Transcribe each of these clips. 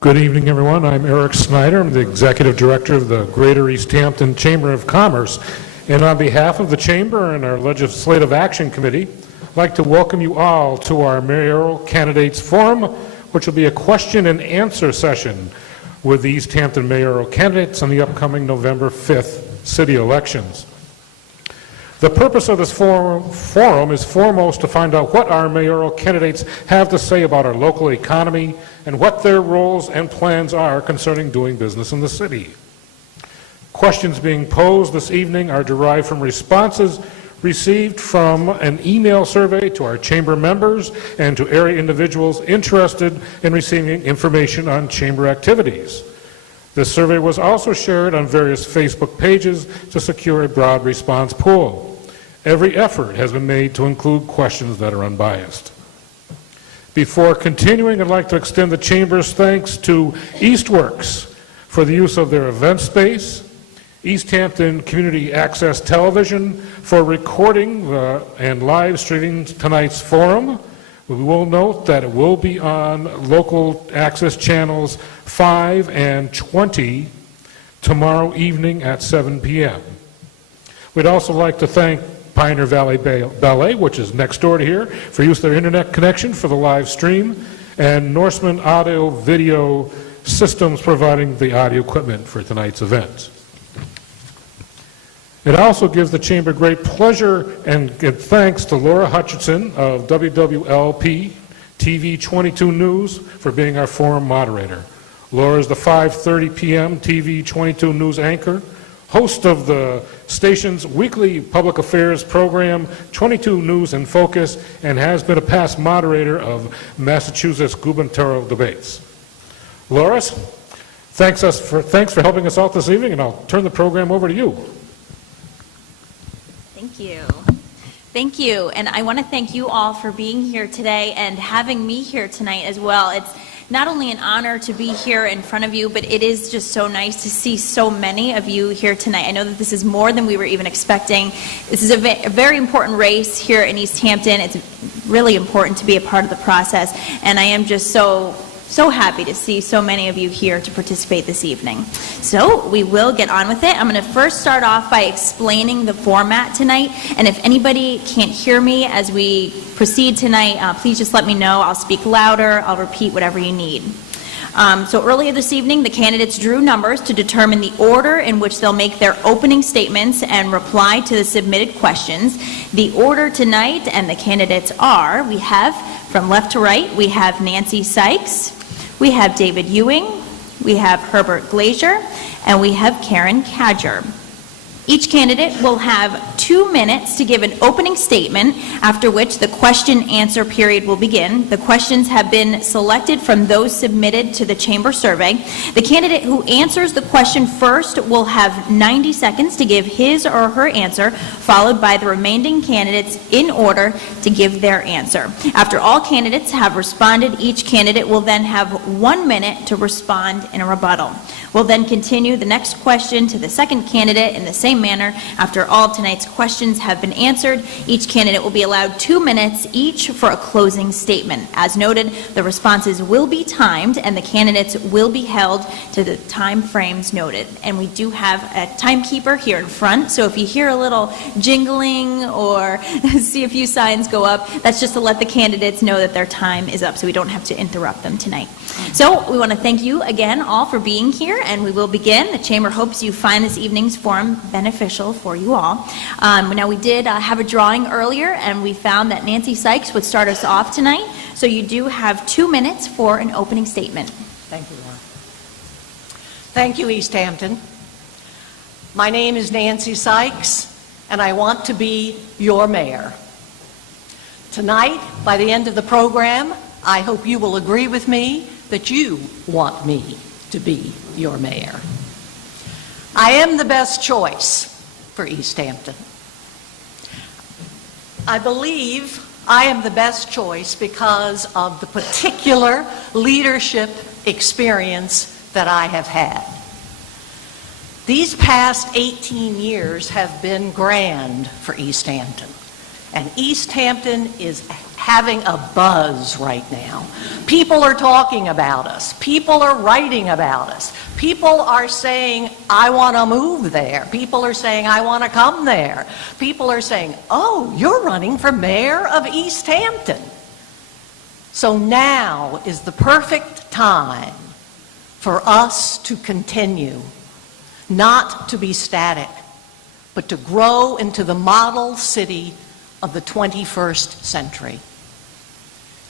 Good evening, everyone. I'm Eric Snyder. I'm the Executive Director of the Greater Easthampton Chamber of Commerce. And on behalf of the Chamber and our Legislative Action Committee, I'd like to welcome you all to our Mayoral Candidates Forum, which will be a question and answer session with the Easthampton mayoral candidates on the upcoming November 5th city elections. The purpose of this forum is foremost to find out what our mayoral candidates have to say about our local economy and what their roles and plans are concerning doing business in the city. Questions being posed this evening are derived from responses received from an email survey to our chamber members and to area individuals interested in receiving information on chamber activities. This survey was also shared on various Facebook pages to secure a broad response pool. Every effort has been made to include questions that are unbiased. Before continuing, I'd like to extend the Chamber's thanks to Eastworks for the use of their event space, Easthampton Community Access Television for recording and live streaming tonight's forum. We will note that it will be on local access channels 5 and 20 tomorrow evening at 7 p.m. We'd also like to thank Pioneer Valley Ballet, which is next door to here, for use of their internet connection for the live stream, and Norseman Audio Video Systems providing the audio equipment for tonight's event. It also gives the Chamber great pleasure and thanks to Laura Hutchinson of WWLP TV 22 News for being our forum moderator. Laura is the 5:30 p.m. TV 22 News anchor, host of the station's weekly public affairs program, 22 News in Focus, and has been a past moderator of Massachusetts gubernatorial debates. Laura, thanks for helping us out this evening, and I'll turn the program over to you. Thank you. Thank you. And I want to thank you all for being here today and having me here tonight as well. It's not only an honor to be here in front of you, but it is just so nice to see so many of you here tonight. I know that this is more than we were even expecting. This is a very important race here in Easthampton. It's really important to be a part of the process, and I am just so happy to see so many of you here to participate this evening. So we will get on with it. I'm going to first start off by explaining the format tonight, and if anybody can't hear me as we proceed tonight, please just let me know. I'll speak louder. I'll repeat whatever you need. So earlier this evening, the candidates drew numbers to determine the order in which they'll make their opening statements and reply to the submitted questions. The order tonight and the candidates are, we have from left to right, we have Nancy Sykes, we have David Ewing, we have Herbert Glazier, and we have Karen Cadger. Each candidate will have 2 minutes to give an opening statement, after which the question-answer period will begin. The questions have been selected from those submitted to the Chamber survey. The candidate who answers the question first will have 90 seconds to give his or her answer, followed by the remaining candidates in order to give their answer. After all candidates have responded, each candidate will then have 1 minute to respond in a rebuttal. We'll then continue the next question to the second candidate in the same manner. After all tonight's questions have been answered, each candidate will be allowed 2 minutes each for a closing statement. As noted, the responses will be timed and the candidates will be held to the time frames noted. And we do have a timekeeper here in front, so if you hear a little jingling or see a few signs go up, that's just to let the candidates know that their time is up so we don't have to interrupt them tonight. So we want to thank you again all for being here, and we will begin. The Chamber hopes you find this evening's forum beneficial for you all. Now we did have a drawing earlier, and we found that Nancy Sykes would start us off tonight, so you do have 2 minutes for an opening statement. Thank you, Laura. Thank you, Easthampton. My name is Nancy Sykes, and I want to be your mayor. Tonight, by the end of the program, I hope you will agree with me that you want me to be your mayor. I am the best choice for Easthampton. I believe I am the best choice because of the particular leadership experience that I have had. These past 18 years have been grand for Easthampton. And Easthampton is having a buzz right now. People are talking about us. People are writing about us. People are saying, I want to move there. People are saying, I want to come there. People are saying, oh, you're running for mayor of Easthampton. So now is the perfect time for us to continue, not to be static, but to grow into the model city of the 21st century.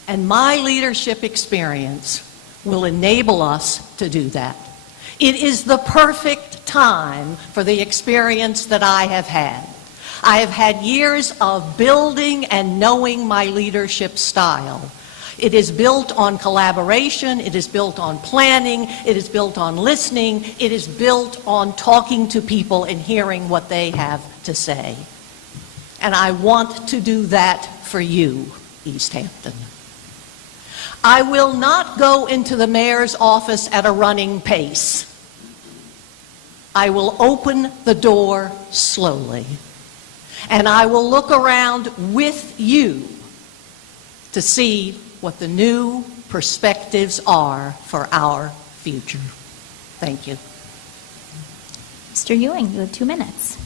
And my leadership experience will enable us to do that. It is the perfect time for the experience that I have had. I have had years of building and knowing my leadership style. It is built on collaboration, it is built on planning, it is built on listening, it is built on talking to people and hearing what they have to say. And I want to do that for you, Easthampton. I will not go into the mayor's office at a running pace. I will open the door slowly, and I will look around with you to see what the new perspectives are for our future. Thank you. Mr. Ewing, you have 2 minutes.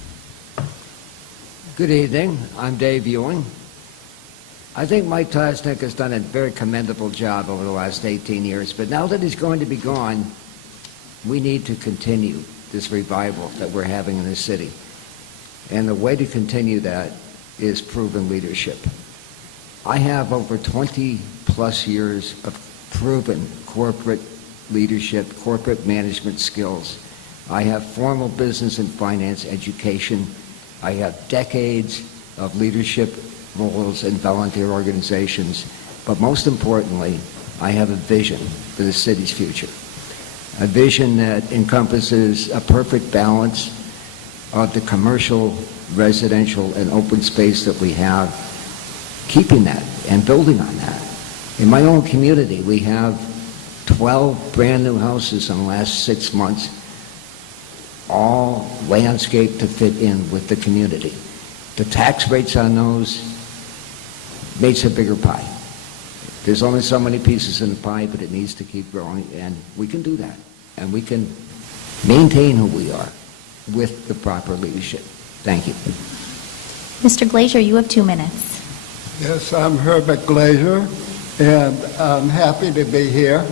Good evening. I'm Dave Ewing. I think Mike Tosnick has done a very commendable job over the last 18 years, but now that he's going to be gone, we need to continue this revival that we're having in this city. And the way to continue that is proven leadership. I have over 20 plus years of proven corporate leadership, corporate management skills. I have formal business and finance education. I have decades of leadership roles in volunteer organizations. But most importantly, I have a vision for the city's future. A vision that encompasses a perfect balance of the commercial, residential, and open space that we have, keeping that and building on that. In my own community, we have 12 brand new houses in the last 6 months, all landscaped to fit in with the community. The tax rates on those makes a bigger pie. There's only so many pieces in the pie, but it needs to keep growing, and we can do that. And we can maintain who we are with the proper leadership. Thank you. Mr. Glazier, you have 2 minutes. Yes, I'm Herbert Glazier, and I'm happy to be here.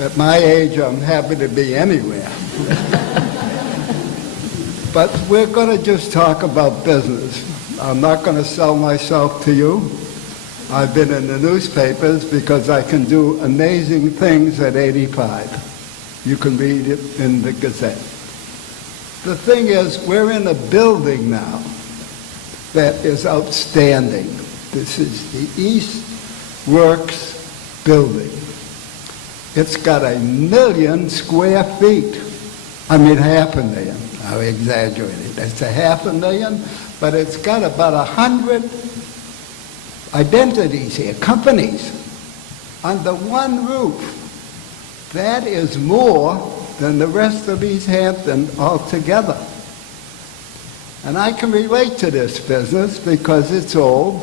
At my age, I'm happy to be anywhere. But we're going to just talk about business. I'm not going to sell myself to you. I've been in the newspapers because I can do amazing things at 85. You can read it in the Gazette. The thing is, we're in a building now that is outstanding. This is the East Works building. It's got 1 million square feet. I mean, 500,000. I exaggerated. It's 500,000, but it's got about 100 identities here, companies, under one roof. That is more than the rest of Easthampton altogether. And I can relate to this business because it's old.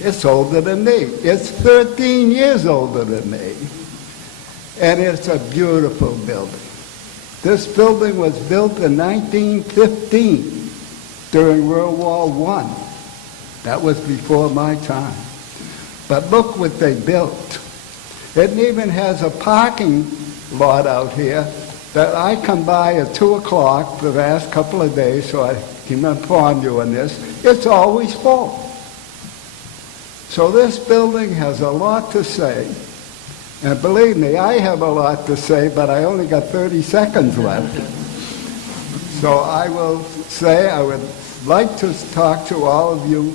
It's older than me. It's 13 years older than me. And it's a beautiful building. This building was built in 1915 during World War I. That was before my time. But look what they built. It even has a parking lot out here that I come by at 2 o'clock for the last couple of days, so I can inform you on this. It's always full. So this building has a lot to say. And believe me, I have a lot to say, but I only got 30 seconds left. So I will say I would like to talk to all of you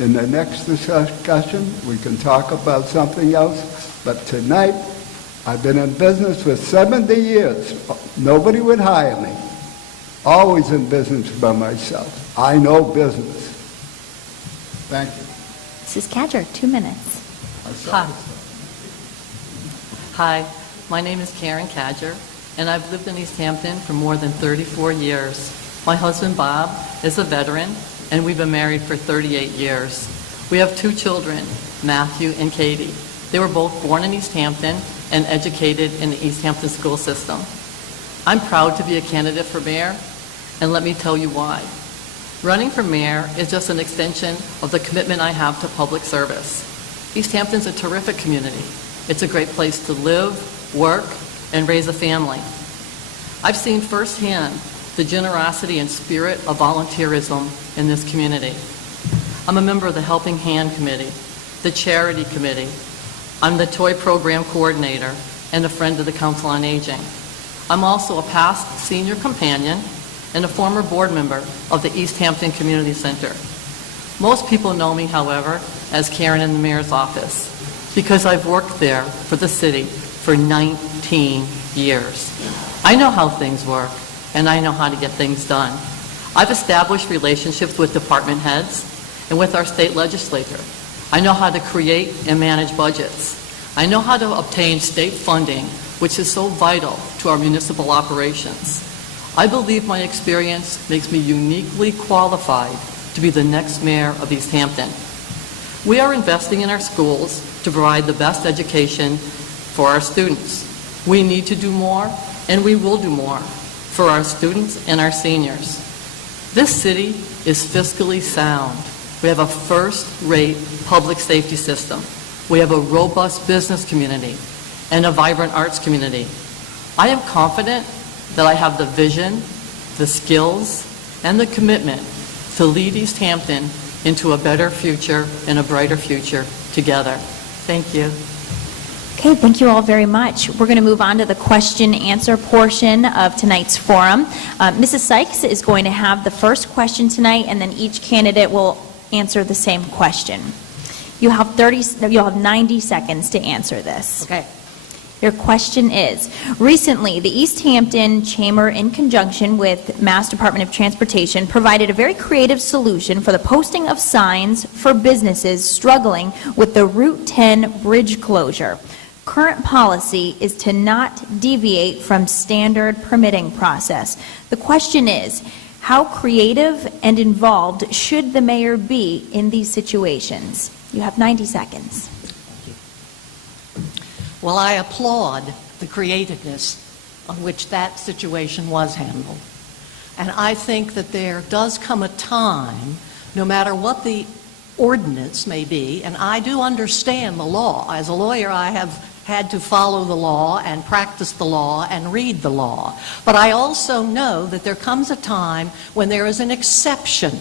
in the next discussion. We can talk about something else, but tonight I've been in business for 70 years. Nobody would hire me. Always in business by myself. I know business. Thank you. Mrs. Cadger, 2 minutes. Hi, my name is Karen Cadger, and I've lived in Easthampton for more than 34 years. My husband, Bob, is a veteran. and we've been married for 38 years. We have 2 children, Matthew and Katie. They were both born in Easthampton and educated in the Easthampton school system. I'm proud to be a candidate for mayor, and let me tell you why. Running for mayor is just an extension of the commitment I have to public service. Easthampton's a terrific community. It's a great place to live, work, and raise a family. I've seen firsthand the generosity and spirit of volunteerism in this community. I'm a member of the Helping Hand Committee, the Charity Committee. I'm the Toy Program Coordinator and a friend of the Council on Aging. I'm also a past senior companion and a former board member of the Easthampton Community Center. Most people know me, however, as Karen in the mayor's office because I've worked there for the city for 19 years. I know how things work, and I know how to get things done. I've established relationships with department heads and with our state legislature. I know how to create and manage budgets. I know how to obtain state funding, which is so vital to our municipal operations. I believe my experience makes me uniquely qualified to be the next mayor of Easthampton. We are investing in our schools to provide the best education for our students. We need to do more, and we will do more for our students and our seniors. This city is fiscally sound. We have a first-rate public safety system. We have a robust business community and a vibrant arts community. I am confident that I have the vision, the skills, and the commitment to lead Easthampton into a better future and a brighter future together. Thank you. Okay, thank you all very much. We're going to move on to the question-answer portion of tonight's forum. Mrs. Sykes is going to have the first question tonight, and then each candidate will answer the same question. You'll have 90 seconds to answer this. Okay. Your question is, recently, the Easthampton Chamber, in conjunction with Mass Department of Transportation, provided a very creative solution for the posting of signs for businesses struggling with the Route 10 bridge closure. Current policy is to not deviate from standard permitting process. The question is, how creative and involved should the mayor be in these situations? You have 90 seconds. Well, I applaud the creativeness on which that situation was handled. And I think that there does come a time, no matter what the ordinance may be, and I do understand the law. As a lawyer, I have had to follow the law and practice the law and read the law. But I also know that there comes a time when there is an exception.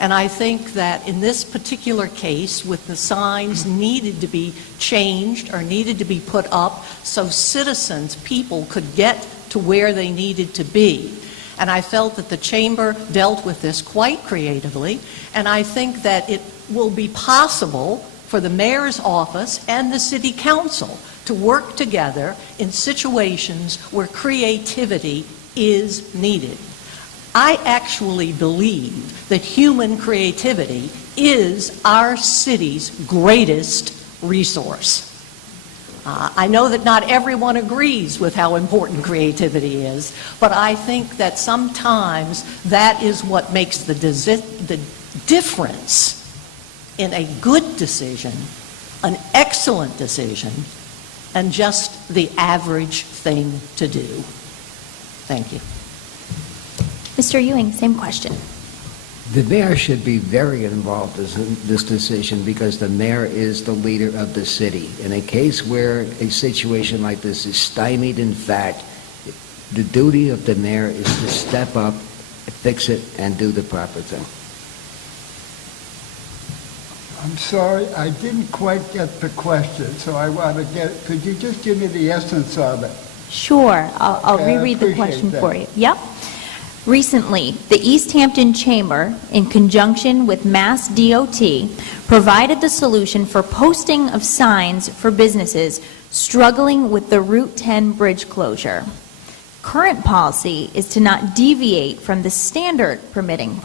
And I think that in this particular case, with the signs needed to be changed or needed to be put up so citizens, people could get to where they needed to be. And I felt that the chamber dealt with this quite creatively, and I think that it will be possible for the mayor's office and the city council to work together in situations where creativity is needed. I actually believe that human creativity is our city's greatest resource. I know that not everyone agrees with how important creativity is, but I think that sometimes that is what makes the difference in a good decision, an excellent decision, and just the average thing to do. Thank you. Mr. Ewing, same question. The mayor should be very involved in this decision because the mayor is the leader of the city. In a case where a situation like this is stymied in fact, the duty of the mayor is to step up, fix it, and do the proper thing. I'm sorry, I didn't quite get the question, so I want to could you just give me the essence of it? Sure. I'll Okay, I reread the appreciate question that. for you. Yep. Recently, the Easthampton Chamber, in conjunction with Mass DOT, provided the solution for posting of signs for businesses struggling with the Route 10 bridge closure. Current policy is to not deviate from the standard permitting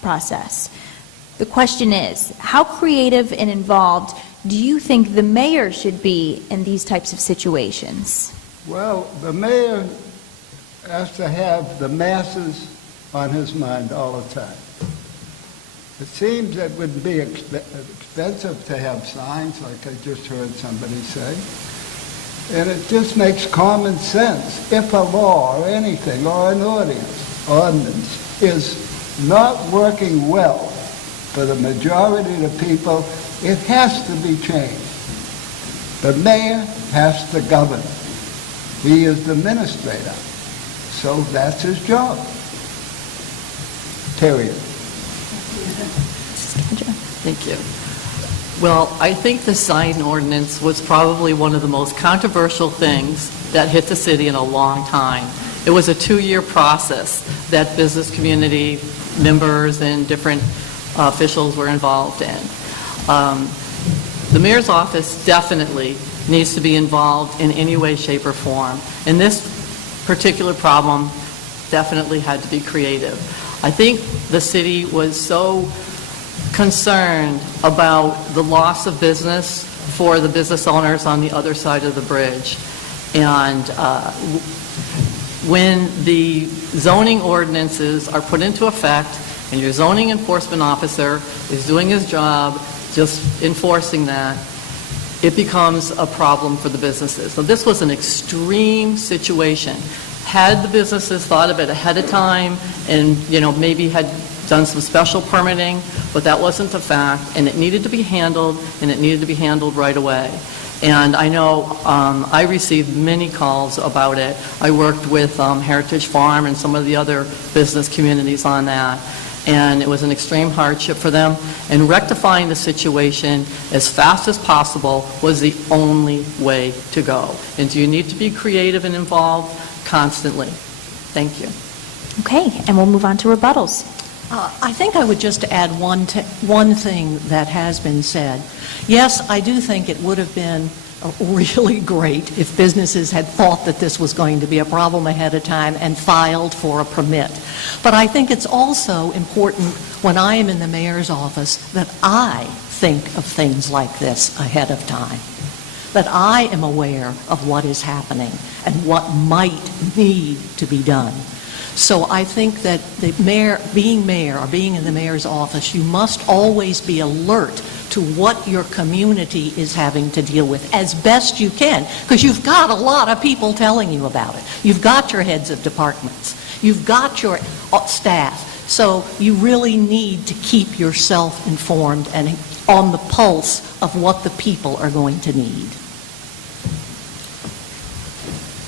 process. The question is, how creative and involved do you think the mayor should be in these types of situations? Well, the mayor has to have the masses on his mind all the time. It seems it would be expensive to have signs, like I just heard somebody say. And it just makes common sense. If a law or anything or an ordinance is not working well for the majority of the people, it has to be changed. The mayor has to govern. He is the administrator. So that's his job. Period. Thank you. Well, I think the sign ordinance was probably one of the most controversial things that hit the city in a long time. It was a 2-year process that business community members and different officials were involved in. The mayor's office definitely needs to be involved in any way, shape, or form. And this particular problem definitely had to be creative. I think the city was so concerned about the loss of business for the business owners on the other side of the bridge. And when the zoning ordinances are put into effect and your zoning enforcement officer is doing his job, just enforcing that, it becomes a problem for the businesses. So this was an extreme situation. Had the businesses thought of it ahead of time and, maybe had done some special permitting, but that wasn't the fact, and it needed to be handled, and it needed to be handled right away. And I know I received many calls about it. I worked with Heritage Farm and some of the other business communities on that, and it was an extreme hardship for them. And rectifying the situation as fast as possible was the only way to go. And you need to be creative and involved constantly. Thank you. Okay, and we'll move on to rebuttals. I think I would just add one thing that has been said. Yes, I do think it would have been really great if businesses had thought that this was going to be a problem ahead of time and filed for a permit. But I think it's also important when I am in the mayor's office that I think of things like this ahead of time, that I am aware of what is happening and what might need to be done. So I think that the mayor, being mayor or being in the mayor's office, you must always be alert to what your community is having to deal with as best you can, because you've got a lot of people telling you about it. You've got your heads of departments. You've got your staff. So you really need to keep yourself informed and on the pulse of what the people are going to need.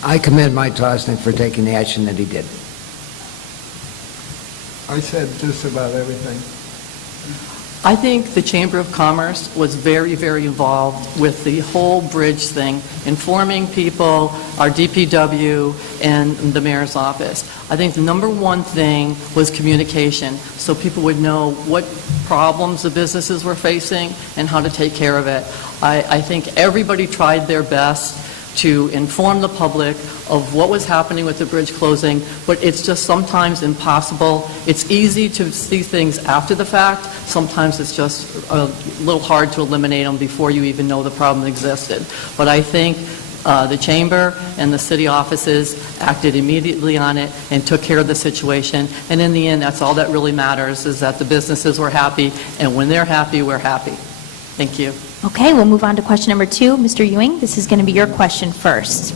I commend Mike Tosnick for taking the action that he did. I said just about everything. I think the Chamber of Commerce was very, very involved with the whole bridge thing, informing people, our DPW, and the mayor's office. I think the number one thing was communication, so people would know what problems the businesses were facing and how to take care of it. I think everybody tried their best to inform the public of what was happening with the bridge closing, but it's just sometimes impossible. It's easy to see things after the fact. Sometimes it's just a little hard to eliminate them before you even know the problem existed. But I think the chamber and the city offices acted immediately on it and took care of the situation. And in the end, that's all that really matters, is that the businesses were happy, and when they're happy, we're happy. Thank you. Okay, we'll move on to question number 2. Mr. Ewing, this is going to be your question first.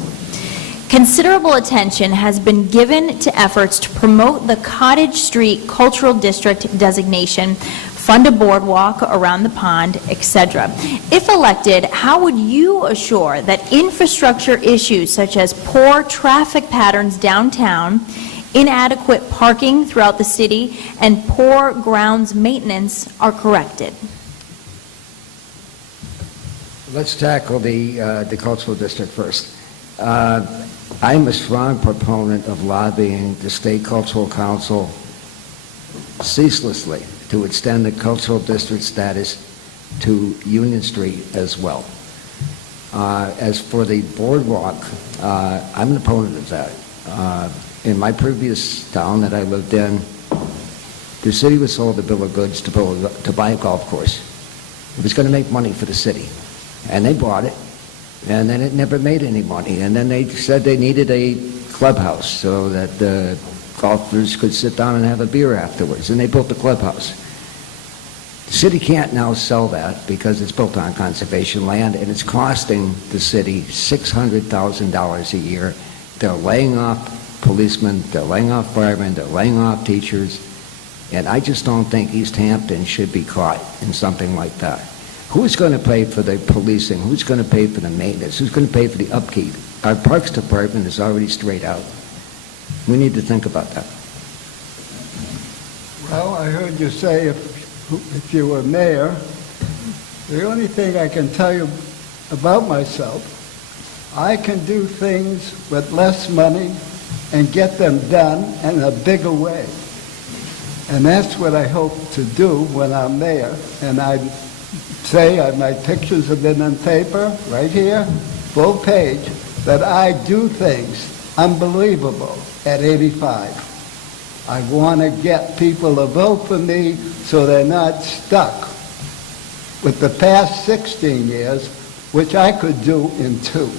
Considerable attention has been given to efforts to promote the Cottage Street Cultural District designation, fund a boardwalk around the pond, etc. If elected, how would you assure that infrastructure issues such as poor traffic patterns downtown, inadequate parking throughout the city, and poor grounds maintenance are corrected? Let's tackle the cultural district first. I'm a strong proponent of lobbying the State Cultural Council ceaselessly to extend the cultural district status to Union Street as well. As for the boardwalk, I'm an opponent of that. In my previous town that I lived in, the city was sold a bill of goods to buy a golf course. It was going to make money for the city. And they bought it, and then it never made any money. And then they said they needed a clubhouse so that the golfers could sit down and have a beer afterwards, and they built the clubhouse. The city can't now sell that because it's built on conservation land, and it's costing the city $600,000 a year. They're laying off policemen, they're laying off firemen, they're laying off teachers, and I just don't think Easthampton should be caught in something like that. Who's going to pay for the policing? Who's going to pay for the maintenance? Who's going to pay for the upkeep? Our Parks Department is already straight out. We need to think about that. Well, I heard you say if you were mayor, the only thing I can tell you about myself, I can do things with less money and get them done in a bigger way. And that's what I hope to do when I'm mayor. And I say, my pictures have been in paper, right here, full page, that I do things unbelievable at 85. I want to get people to vote for me so they're not stuck with the past 16 years, which I could do in 2.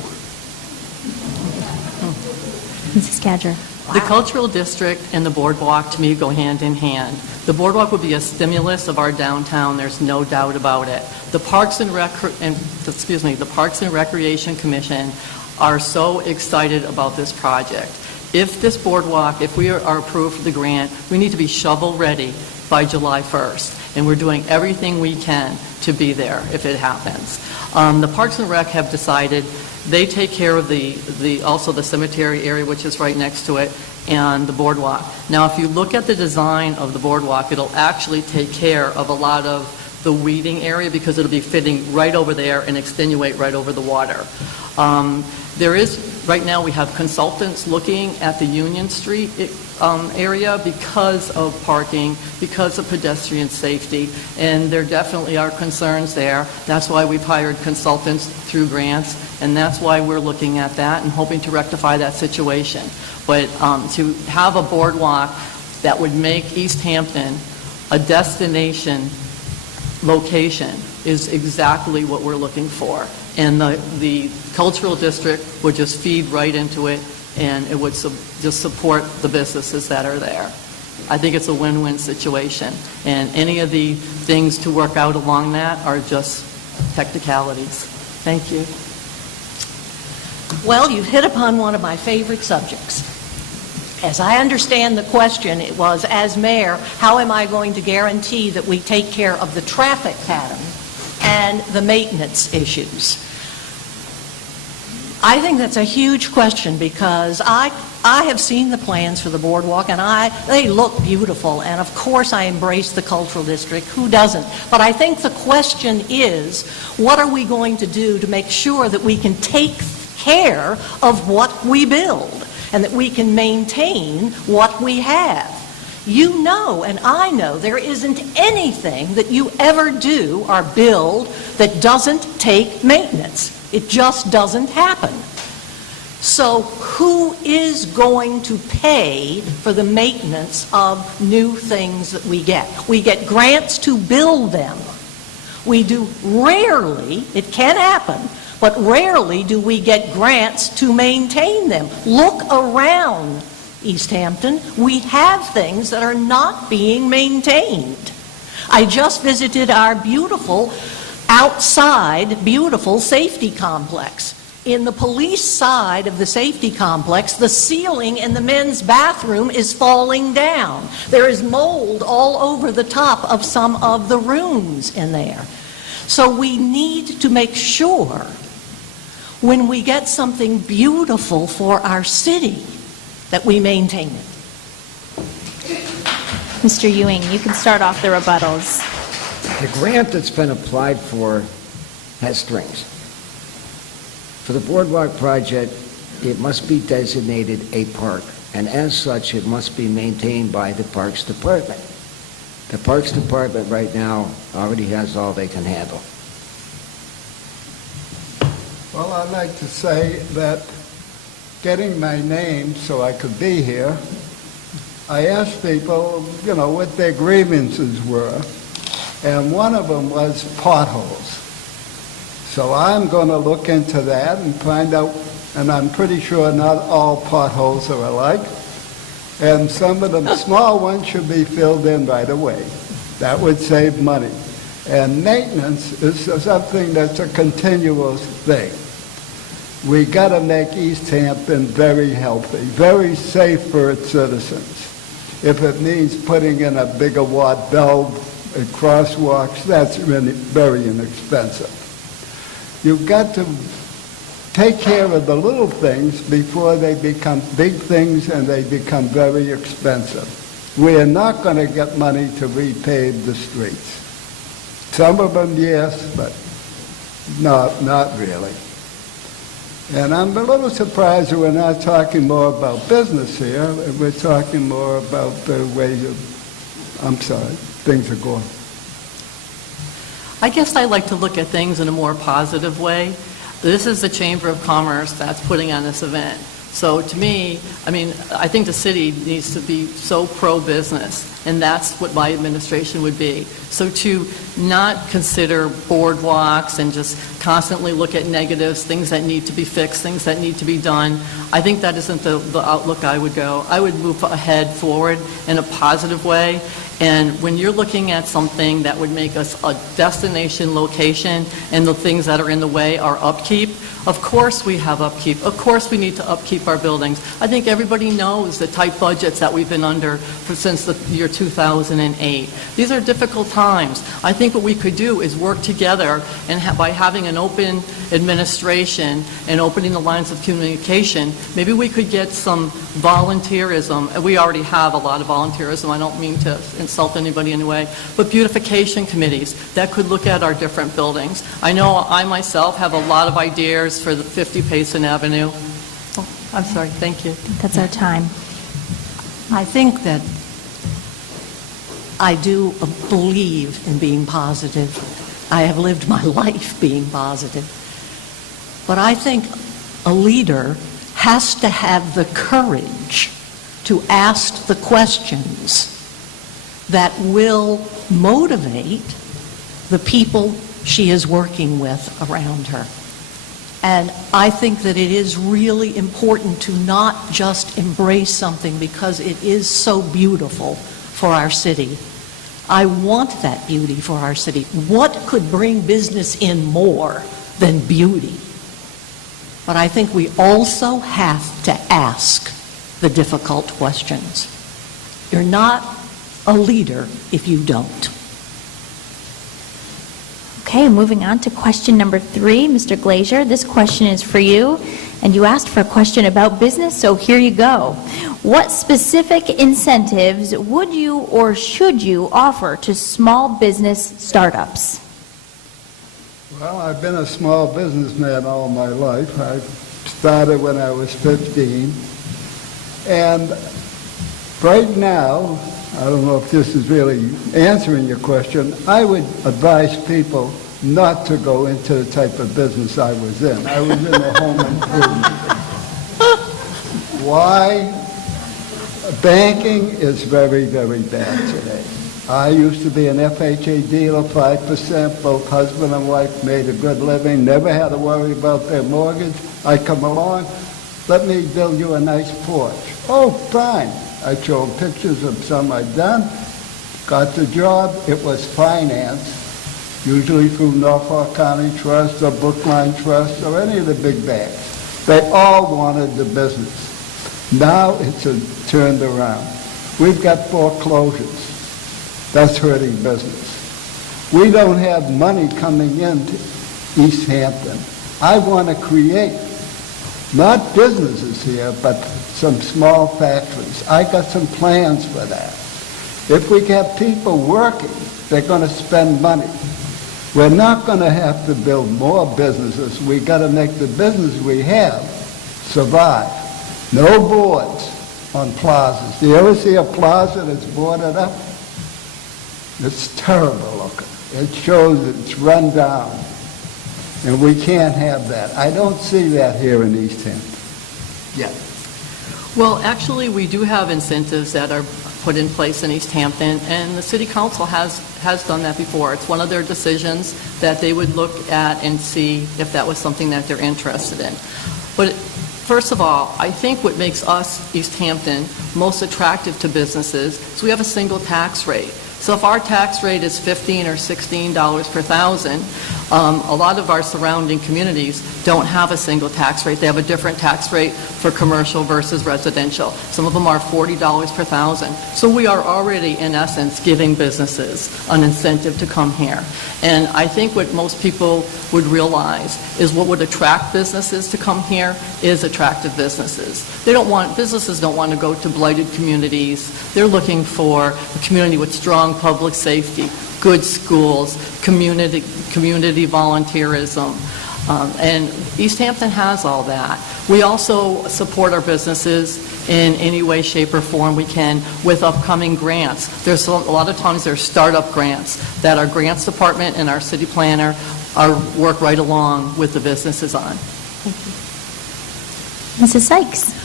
Mrs. Cadger. The cultural district and the boardwalk, to me, go hand in hand. The boardwalk would be a stimulus of our downtown, there's no doubt about it. The Parks and Recreation Commission are so excited about this project. If this boardwalk, if we are approved for the grant, we need to be shovel-ready by July 1st, and we're doing everything we can to be there if it happens. The Parks and Rec have decided they take care of also the cemetery area, which is right next to it, and the boardwalk. Now, if you look at the design of the boardwalk, it'll actually take care of a lot of the weeding area because it'll be fitting right over there and extenuate right over the water. Right now we have consultants looking at the Union Street area because of parking, because of pedestrian safety, and there definitely are concerns there. That's why we've hired consultants through grants, and that's why we're looking at that and hoping to rectify that situation. But to have a boardwalk that would make Easthampton a destination location is exactly what we're looking for. And the cultural district would just feed right into it, and it would just support the businesses that are there. I think it's a win-win situation. And any of the things to work out along that are just technicalities. Thank you. Well, you've hit upon one of my favorite subjects. As I understand the question, it was, as mayor, how am I going to guarantee that we take care of the traffic pattern and the maintenance issues? I think that's a huge question because I have seen the plans for the boardwalk, and they look beautiful, and of course I embrace the cultural district. Who doesn't? But I think the question is, what are we going to do to make sure that we can take care of what we build and that we can maintain what we have? You know, and I know, there isn't anything that you ever do or build that doesn't take maintenance. It just doesn't happen. So who is going to pay for the maintenance of new things that we get? We get grants to build them. We do rarely, it can happen, but rarely do we get grants to maintain them. Look around Easthampton. We have things that are not being maintained. I just visited our beautiful safety complex. In the police side of the safety complex, the ceiling in the men's bathroom is falling down. There is mold all over the top of some of the rooms in there. So we need to make sure when we get something beautiful for our city that we maintain it. Mr. Ewing, you can start off the rebuttals. The grant that's been applied for has strings. For the boardwalk project, it must be designated a park, and as such, it must be maintained by the Parks Department. The Parks Department right now already has all they can handle. Well, I'd like to say that getting my name so I could be here, I asked people, what their grievances were, and one of them was potholes. So I'm going to look into that and find out, and I'm pretty sure not all potholes are alike, and some of them small ones should be filled in right away. That would save money. And maintenance is something that's a continuous thing. We got to make Easthampton very healthy, very safe for its citizens. If it means putting in a bigger watt bulb at crosswalks, that's really very inexpensive. You've got to take care of the little things before they become big things and they become very expensive. We are not going to get money to repave the streets. Some of them, yes, but not really. And I'm a little surprised that we're not talking more about business here. We're talking more about the way things are going. I guess I like to look at things in a more positive way. This is the Chamber of Commerce that's putting on this event. So to me, I think the city needs to be so pro-business, and that's what my administration would be. So to not consider boardwalks and just constantly look at negatives, things that need to be fixed, things that need to be done, I think that isn't the outlook I would go. I would move ahead forward in a positive way. And when you're looking at something that would make us a destination location and the things that are in the way are upkeep, of course we have upkeep. Of course we need to upkeep our buildings. I think everybody knows the tight budgets that we've been under since the year 2008. These are difficult times. I think what we could do is work together and by having an open administration and opening the lines of communication, maybe we could get some volunteerism. We already have a lot of volunteerism. I don't mean to insult anybody in any way, but beautification committees that could look at our different buildings. I know I myself have a lot of ideas for the 50 Payson Avenue. Oh, I'm sorry, thank you. That's our time. I think that I do believe in being positive. I have lived my life being positive. But I think a leader has to have the courage to ask the questions that will motivate the people she is working with around her. And I think that it is really important to not just embrace something because it is so beautiful for our city. I want that beauty for our city. What could bring business in more than beauty? But I think we also have to ask the difficult questions. You're not a leader if you don't. Okay, moving on to question number 3, Mr. Glazier. This question is for you, and you asked for a question about business, so here you go. What specific incentives would you or should you offer to small business startups? Well, I've been a small businessman all my life. I started when I was 15. And right now, I don't know if this is really answering your question, I would advise people not to go into the type of business I was in. I was in the home improvement. Why? Banking is very, very bad today. I used to be an FHA dealer, 5%. Both husband and wife made a good living, never had to worry about their mortgage. I come along, let me build you a nice porch. Oh, fine. I showed pictures of some I'd done, got the job. It was financed, usually through Norfolk County Trust or Brookline Trust or any of the big banks. They all wanted the business. Now it's turned around. We've got foreclosures. That's hurting business. We don't have money coming into Easthampton. I want to create, not businesses here, but some small factories. I got some plans for that. If we have people working, they're going to spend money. We're not going to have to build more businesses. We got to make the business we have survive. No boards on plazas. Do you ever see a plaza that's boarded up? It's terrible looking. It shows it's run down. And we can't have that. I don't see that here in Easthampton. Yeah. Well, actually, we do have incentives that are put in place in Easthampton, and the City Council has done that before. It's one of their decisions that they would look at and see if that was something that they're interested in. But first of all, I think what makes us, Easthampton, most attractive to businesses is we have a single tax rate. So if our tax rate is $15 or $16 per thousand, a lot of our surrounding communities don't have a single tax rate. They have a different tax rate for commercial versus residential. Some of them are $40 per thousand. So we are already, in essence, giving businesses an incentive to come here. And I think what most people would realize is what would attract businesses to come here is attractive businesses. Businesses don't want to go to blighted communities. They're looking for a community with strong public safety, good schools, community volunteerism. And Easthampton has all that. We also support our businesses in any way, shape, or form we can with upcoming grants. There's a lot of times there's startup grants that our grants department and our city planner work right along with the businesses on. Mrs. Sykes?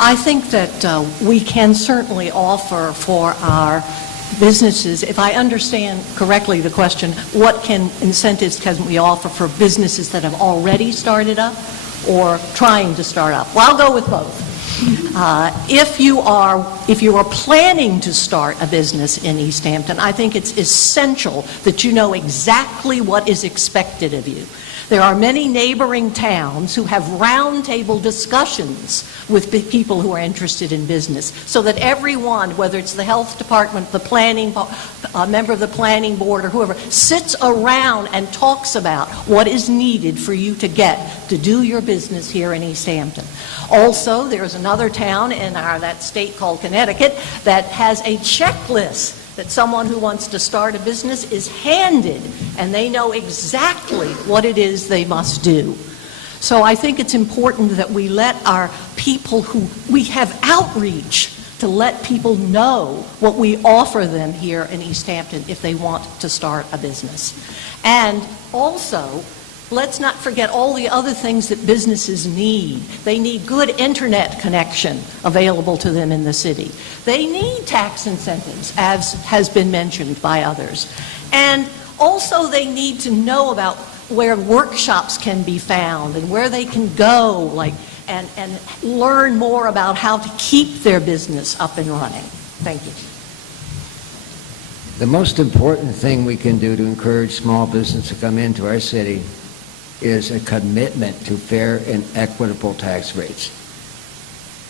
I think that we can certainly offer for our businesses, if I understand correctly the question, what incentives can we offer for businesses that have already started up or trying to start up? Well, I'll go with both. If you are planning to start a business in Easthampton, I think it's essential that you know exactly what is expected of you. There are many neighboring towns who have roundtable discussions with people who are interested in business, so that everyone, whether it's the health department, the planning, a member of the planning board, or whoever, sits around and talks about what is needed for you to get to do your business here in Easthampton. Also, there's another town in that state called Connecticut that has a checklist that someone who wants to start a business is handed, and they know exactly what it is they must do. So I think it's important that we let our people we have outreach to let people know what we offer them here in Easthampton if they want to start a business. And also, let's not forget all the other things that businesses need. They need good internet connection available to them in the city. They need tax incentives, as has been mentioned by others. And also they need to know about where workshops can be found and where they can go, and learn more about how to keep their business up and running. Thank you. The most important thing we can do to encourage small business to come into our city is a commitment to fair and equitable tax rates.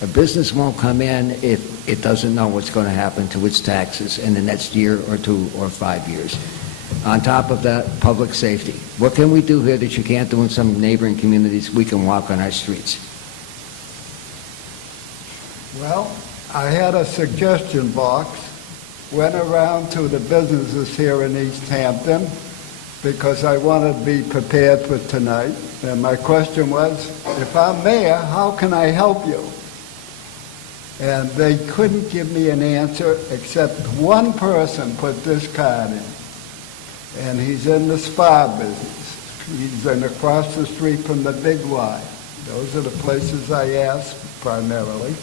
A business won't come in if it doesn't know what's going to happen to its taxes in the next year or 2 or 5 years. On top of that, public safety. What can we do here that you can't do in some neighboring communities? We can walk on our streets. Well, I had a suggestion box, went around to the businesses here in Easthampton because I wanted to be prepared for tonight. And my question was, if I'm mayor, how can I help you? And they couldn't give me an answer except one person put this card in. And he's in the spa business. He's across the street from the Big Y. Those are the places I asked primarily.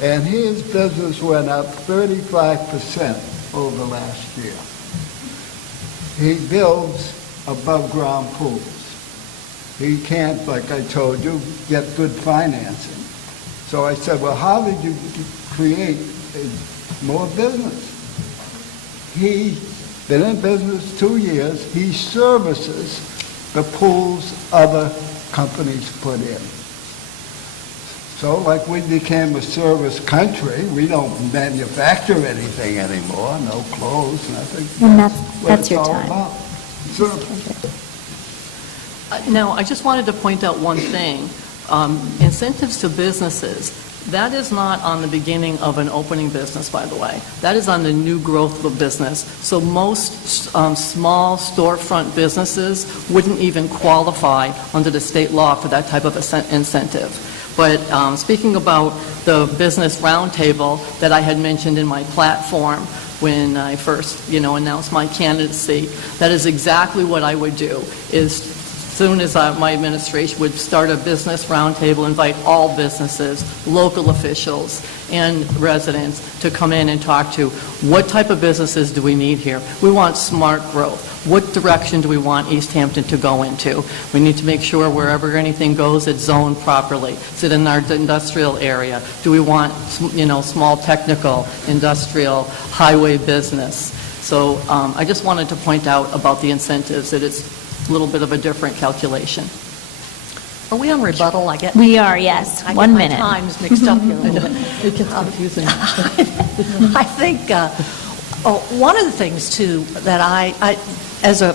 And his business went up 35% over last year. He builds above-ground pools. He can't, like I told you, get good financing. So I said, well, how did you create more business? He's been in business 2 years. He services the pools other companies put in. So like we became a service country, we don't manufacture anything anymore, no clothes, nothing. And what that's it's your all time. about. Service. Now, I just wanted to point out one thing. Incentives to businesses, that is not on the beginning of an opening business, by the way. That is on the new growth of a business. So most small storefront businesses wouldn't even qualify under the state law for that type of incentive. But speaking about the business roundtable that I had mentioned in my platform when I first, announced my candidacy, that is exactly what I would do, is soon as my administration would start a business roundtable, invite all businesses, local officials, and residents to come in and talk to what type of businesses do we need here. We want smart growth. What direction do we want Easthampton to go into? We need to make sure wherever anything goes, it's zoned properly. Is it in our industrial area? Do we want, small technical, industrial, highway business? So I just wanted to point out about the incentives that it's a little bit of a different calculation. Are we on rebuttal? I get We are, yes. I 1 get minute. my times mixed up here a little bit. It gets confusing. I think one of the things, too, that I as a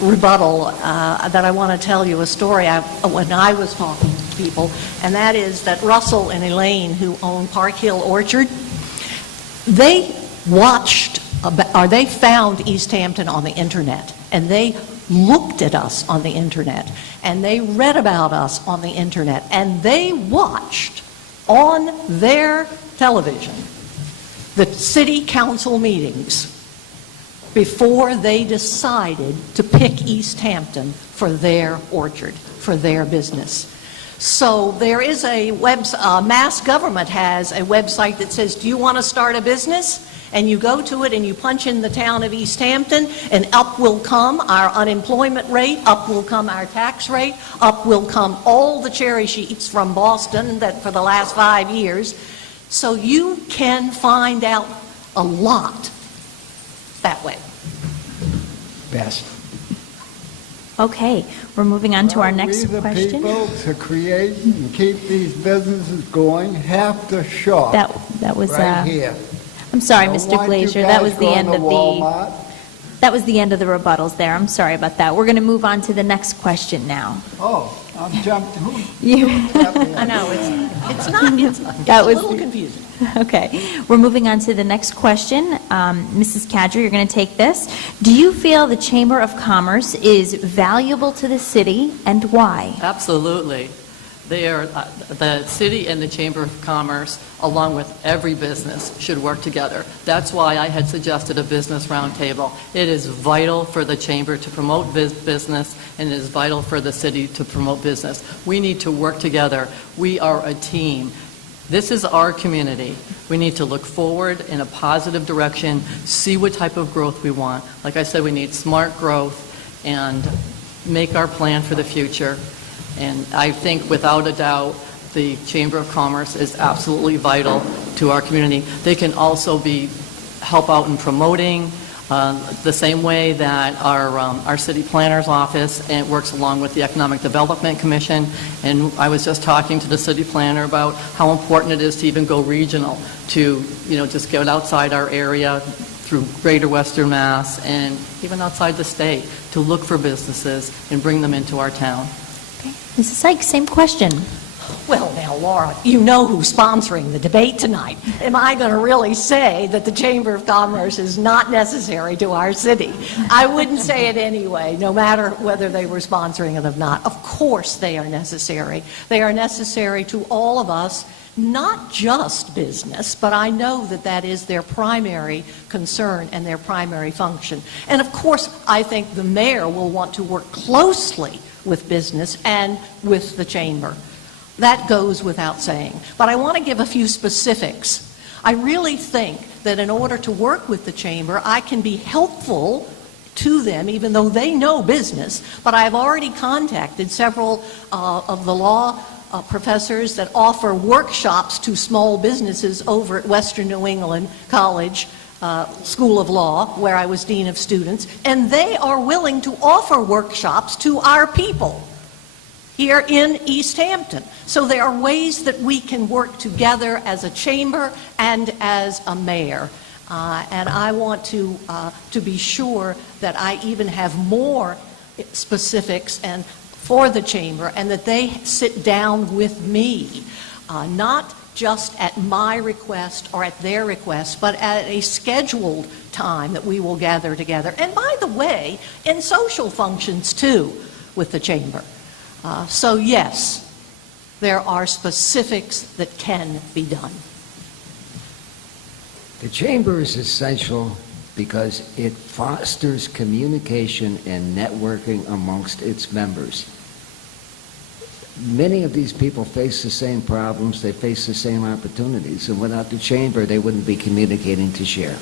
rebuttal, that I want to tell you a story when I was talking to people, and that is that Russell and Elaine, who own Park Hill Orchard, they found Easthampton on the internet, and they looked at us on the internet, and they read about us on the internet, and they watched on their television the city council meetings before they decided to pick Easthampton for their orchard, for their business. So there is Mass Government has a website that says, do you want to start a business? And you go to it and you punch in the town of Easthampton, and up will come our unemployment rate, up will come our tax rate, up will come all the cherry sheets from Boston that for the last 5 years. So you can find out a lot that way. Best. Okay, we're moving on to our next We, the question. people, to create and keep these businesses going, have to shop That was, right here. I'm sorry, I Mr. want you Glazier, that guys was the going end to of the, Walmart. that was the end of the rebuttals there. I'm sorry about that. We're going to move on to the next question now. Oh, I'm jumping. You, I know, it's not, it's That a was- little confusing. okay, we're moving on to the next question. Mrs. Cadger, you're going to take this. Do you feel the Chamber of Commerce is valuable to the city, and why? Absolutely. They are, the city and the Chamber of Commerce, along with every business, should work together. That's why I had suggested a business roundtable. It is vital for the Chamber to promote business, and it is vital for the city to promote business. We need to work together. We are a team. This is our community. We need to look forward in a positive direction, see what type of growth we want. Like I said, we need smart growth and make our plan for the future. And I think without a doubt, the Chamber of Commerce is absolutely vital to our community. They can also help out in promoting the same way that our city planner's office and works along with the Economic Development Commission. And I was just talking to the city planner about how important it is to even go regional, to just get outside our area through greater Western Mass and even outside the state to look for businesses and bring them into our town. Okay. Mrs. Sykes, same question. Well, now, Laura, you know who's sponsoring the debate tonight. Am I going to really say that the Chamber of Commerce is not necessary to our city? I wouldn't say it anyway, no matter whether they were sponsoring it or not. Of course they are necessary. They are necessary to all of us, not just business, but I know that that is their primary concern and their primary function. And of course, I think the mayor will want to work closely with business and with the chamber. That goes without saying. But I want to give a few specifics. I really think that in order to work with the chamber, I can be helpful to them, even though they know business. But I've already contacted several of the law professors that offer workshops to small businesses over at Western New England College School of Law, where I was Dean of Students, and they are willing to offer workshops to our people here in Easthampton. So there are ways that we can work together as a chamber and as a mayor. And I want to be sure that I even have more specifics and for the chamber, and that they sit down with me, not just at my request or at their request, but at a scheduled time that we will gather together. And by the way, in social functions too with the chamber. So yes, there are specifics that can be done. The chamber is essential because it fosters communication and networking amongst its members. Many of these people face the same problems, they face the same opportunities, and without the chamber, they wouldn't be communicating to share.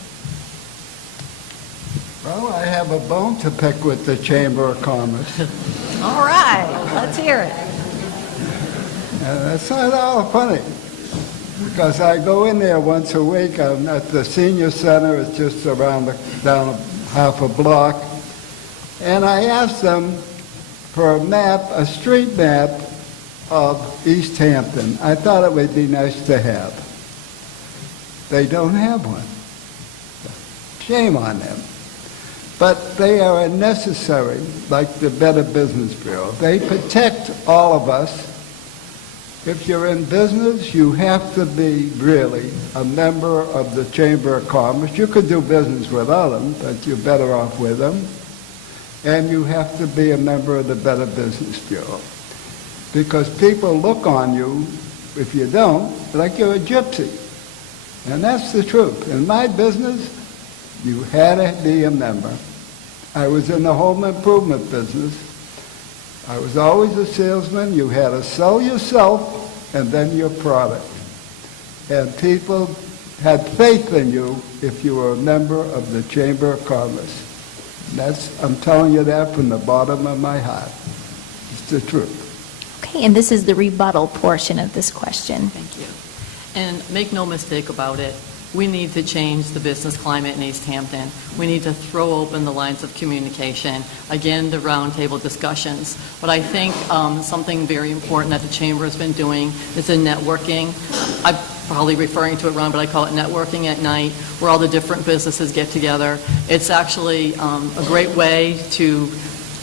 Well, I have a bone to pick with the Chamber of Commerce. All right, let's hear it. And it's not all funny, because I go in there once a week. I'm at the senior center. It's just down half a block. And I ask them for a street map of Easthampton. I thought it would be nice to have. They don't have one. Shame on them. But they are necessary, like the Better Business Bureau. They protect all of us. If you're in business, you have to be really a member of the Chamber of Commerce. You could do business without them, but you're better off with them. And you have to be a member of the Better Business Bureau. Because people look on you, if you don't, like you're a gypsy. And that's the truth. In my business, you had to be a member. I was in the home improvement business. I was always a salesman. You had to sell yourself and then your product. And people had faith in you if you were a member of the Chamber of Commerce. I'm telling you that from the bottom of my heart. It's the truth. Okay, and this is the rebuttal portion of this question. Thank you. And make no mistake about it, we need to change the business climate in Easthampton. We need to throw open the lines of communication. Again, the roundtable discussions. But I think something very important that the Chamber has been doing is in networking. I'm probably referring to it wrong, but I call it networking at night, where all the different businesses get together. It's actually a great way to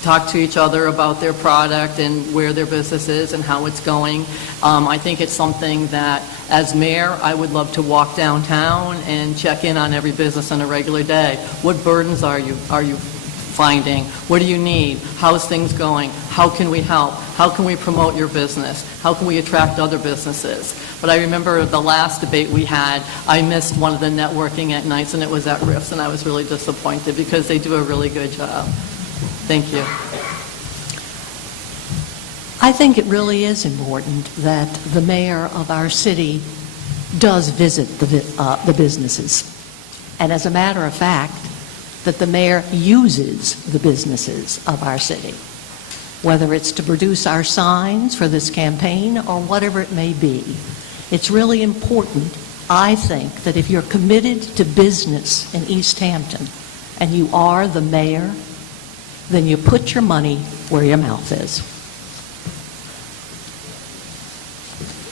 talk to each other about their product and where their business is and how it's going. I think it's something that, as mayor, I would love to walk downtown and check in on every business on a regular day. What burdens are you finding? What do you need? How's things going? How can we help? How can we promote your business? How can we attract other businesses? But I remember the last debate we had, I missed one of the networking at nights, and it was at Riffs, and I was really disappointed because they do a really good job. Thank you. I think it really is important that the mayor of our city does visit the businesses. And as a matter of fact, that the mayor uses the businesses of our city, whether it's to produce our signs for this campaign or whatever it may be. It's really important, I think, that if you're committed to business in Easthampton and you are the mayor, then you put your money where your mouth is.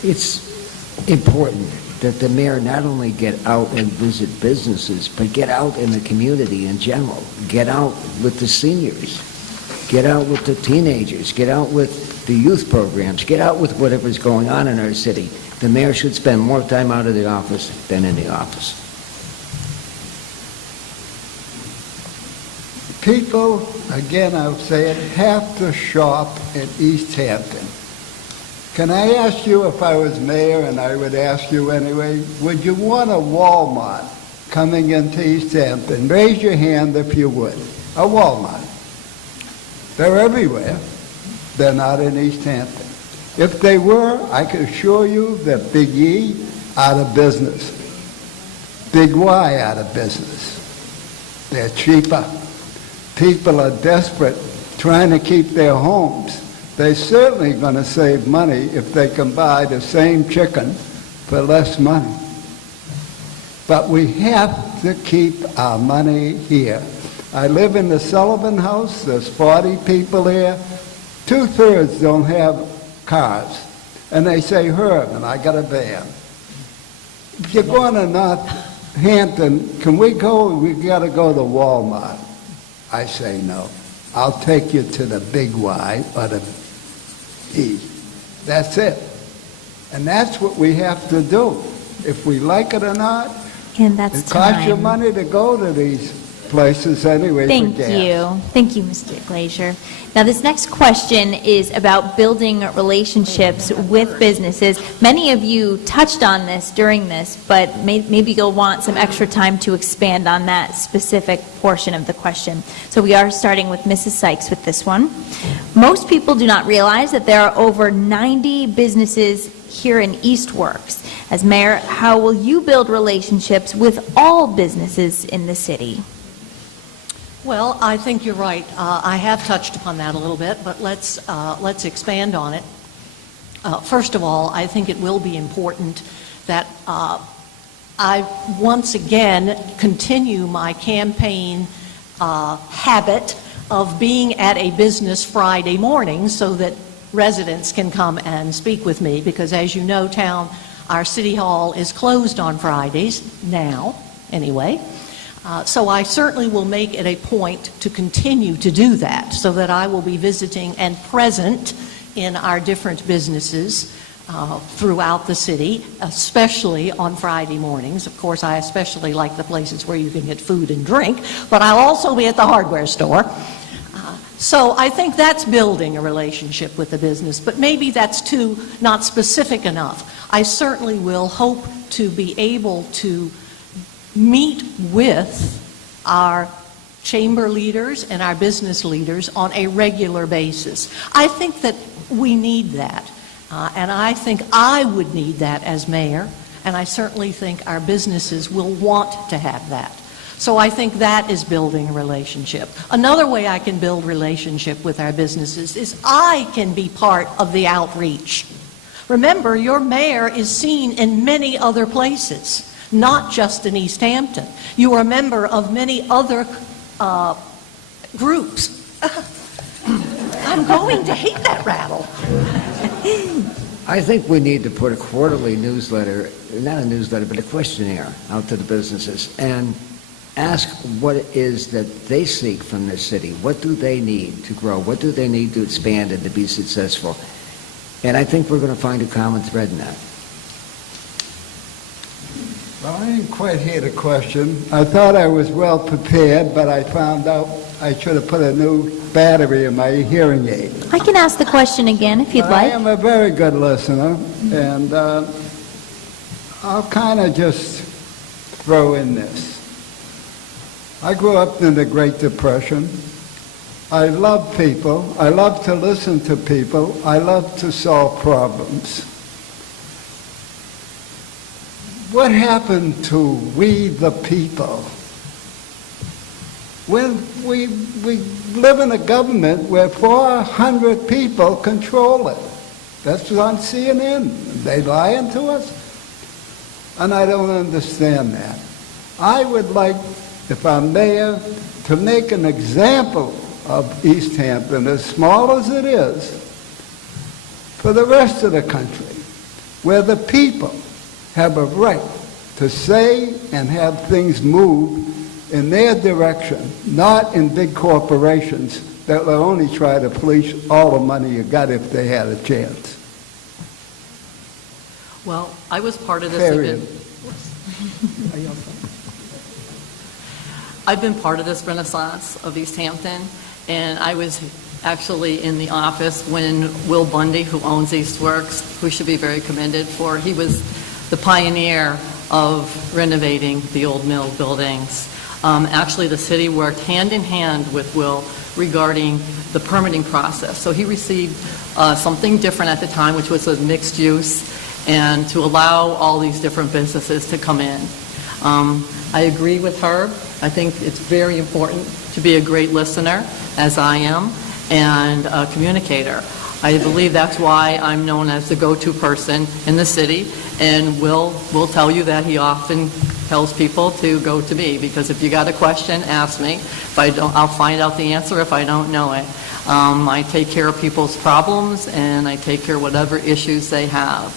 It's important that the mayor not only get out and visit businesses, but get out in the community in general. Get out with the seniors. Get out with the teenagers. Get out with the youth programs. Get out with whatever's going on in our city. The mayor should spend more time out of the office than in the office. People, again, I'll say it, have to shop in Easthampton. Can I ask you, if I was mayor, and I would ask you anyway, would you want a Walmart coming into Easthampton? Raise your hand if you would. A Walmart. They're everywhere. They're not in Easthampton. If they were, I can assure you that Big E out of business. Big Y out of business. They're cheaper. People are desperate, trying to keep their homes. They're certainly going to save money if they can buy the same chicken for less money. But we have to keep our money here. I live in the Sullivan House. There's 40 people here. 2/3 don't have cars. And they say, Herb, and I got a van. If you're going to Northampton, can we go? We got to go to Walmart. I say no. I'll take you to the Big Y or the E. That's it. And that's what we have to do. If we like it or not, And that's it costs you time. money to go to these places anyway for Thank gas. you. Thank you, Mr. Glazier. Now, this next question is about building relationships with businesses. Many of you touched on this during this, but maybe you'll want some extra time to expand on that specific portion of the question. So we are starting with Mrs. Sykes with this one. Most people do not realize that there are over 90 businesses here in Eastworks. As mayor, how will you build relationships with all businesses in the city? Well, I think you're right. I have touched upon that a little bit, but let's expand on it. First of all, I think it will be important that I once again continue my campaign habit of being at a business Friday morning so that residents can come and speak with me, because as you know, our city hall is closed on Fridays now, anyway. So I certainly will make it a point to continue to do that, so that I will be visiting and present in our different businesses throughout the city, especially on Friday mornings. Of course, I especially like the places where you can get food and drink, but I'll also be at the hardware store. So I think that's building a relationship with the business, but maybe that's too not specific enough. I certainly will hope to be able to meet with our chamber leaders and our business leaders on a regular basis. I think that we need that, and I think I would need that as mayor, and I certainly think our businesses will want to have that. So I think that is building a relationship. Another way I can build relationship with our businesses is I can be part of the outreach. Remember, your mayor is seen in many other places, not just in Easthampton. You are a member of many other groups. I'm going to hate that rattle. I think we need to put a quarterly newsletter, not a newsletter, but a questionnaire out to the businesses and ask what it is that they seek from this city. What do they need to grow? What do they need to expand and to be successful? And I think we're going to find a common thread in that. Well, I didn't quite hear the question. I thought I was well prepared, but I found out I should have put a new battery in my hearing aid. I can ask the question again if you'd I like. am a very good listener, and I'll kind of just throw in this. I grew up in the Great Depression. I love people. I love to listen to people. I love to solve problems. What happened to we the people? When we live in a government where 400 people control it. That's on CNN. They lying to us? And I don't understand that. I would like, if I'm mayor, to make an example of Easthampton, as small as it is, for the rest of the country, where the people have a right to say and have things move in their direction, not in big corporations that will only try to police all the money you got if they had a chance. Well, I was part of this Period. event. I've been part of this renaissance of Easthampton, and I was actually in the office when Will Bundy, who owns Eastworks, who should be very commended for, he was the pioneer of renovating the old mill buildings. Actually, the city worked hand in hand with Will regarding the permitting process. So he received something different at the time, which was a mixed use, and to allow all these different businesses to come in. I agree with her. I think it's very important to be a great listener, as I am, and a communicator. I believe that's why I'm known as the go-to person in the city, and Will tell you that he often tells people to go to me, because if you got a question, ask me. If I don't, I'll find out the answer if I don't know it. I take care of people's problems, and I take care of whatever issues they have.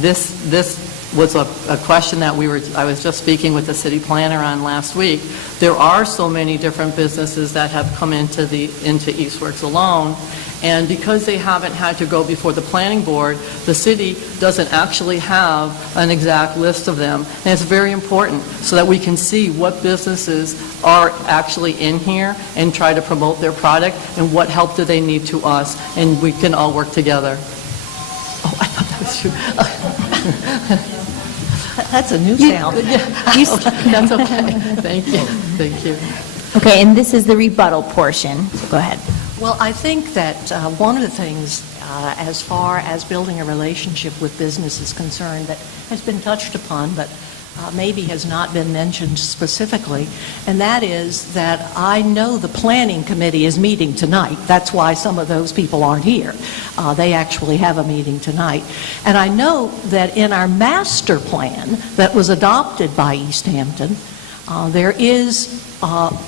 This was a question that I was just speaking with the city planner on last week. There are so many different businesses that have come into Eastworks alone, And because they haven't had to go before the planning board, the city doesn't actually have an exact list of them. And it's very important so that we can see what businesses are actually in here and try to promote their product and what help do they need to us, and we can all work together. Oh, I thought that was you. That's a new sound. That's okay. Thank you. Thank you. Okay, and this is the rebuttal portion, so go ahead. Well, I think that one of the things, as far as building a relationship with business is concerned, that has been touched upon, but maybe has not been mentioned specifically, and that is that I know the planning committee is meeting tonight. That's why some of those people aren't here. They actually have a meeting tonight. And I know that in our master plan that was adopted by Easthampton, there is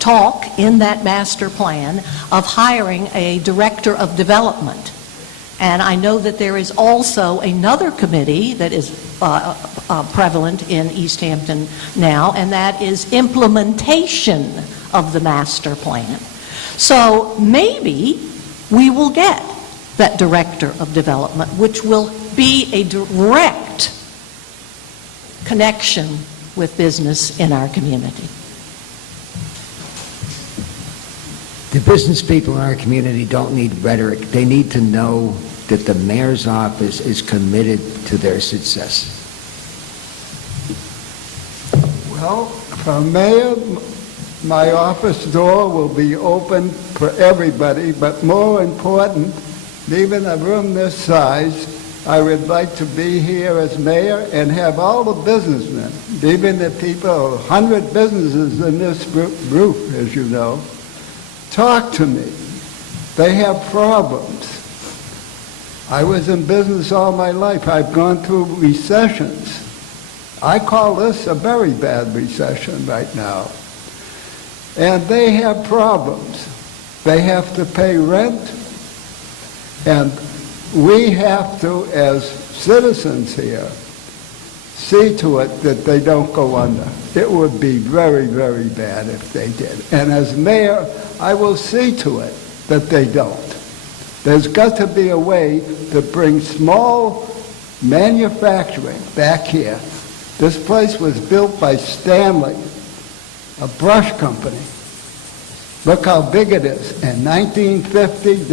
talk in that master plan of hiring a director of development. And I know that there is also another committee that is prevalent in Easthampton now, and that is implementation of the master plan. So maybe we will get that director of development, which will be a direct connection with business in our community. The business people in our community don't need rhetoric. They need to know that the mayor's office is committed to their success. Well, for mayor, my office door will be open for everybody, but more important, even a room this size, I would like to be here as mayor and have all the businessmen, even the people, 100 businesses in this group, as you know, talk to me. They have problems. I was in business all my life. I've gone through recessions. I call this a very bad recession right now. And they have problems. They have to pay rent, and we have to, as citizens here, see to it that they don't go under. It would be very, very bad if they did. And as mayor, I will see to it that they don't. There's got to be a way to bring small manufacturing back here. This place was built by Stanley, a brush company. Look how big it is. In 1950,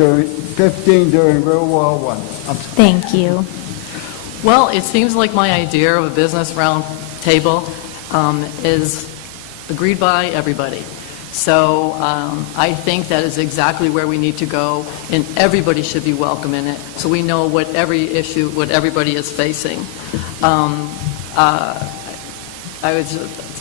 during World War I. Thank you. Well, it seems like my idea of a business round table is agreed by everybody. So I think that is exactly where we need to go, and everybody should be welcome in it, so we know what everybody is facing. I was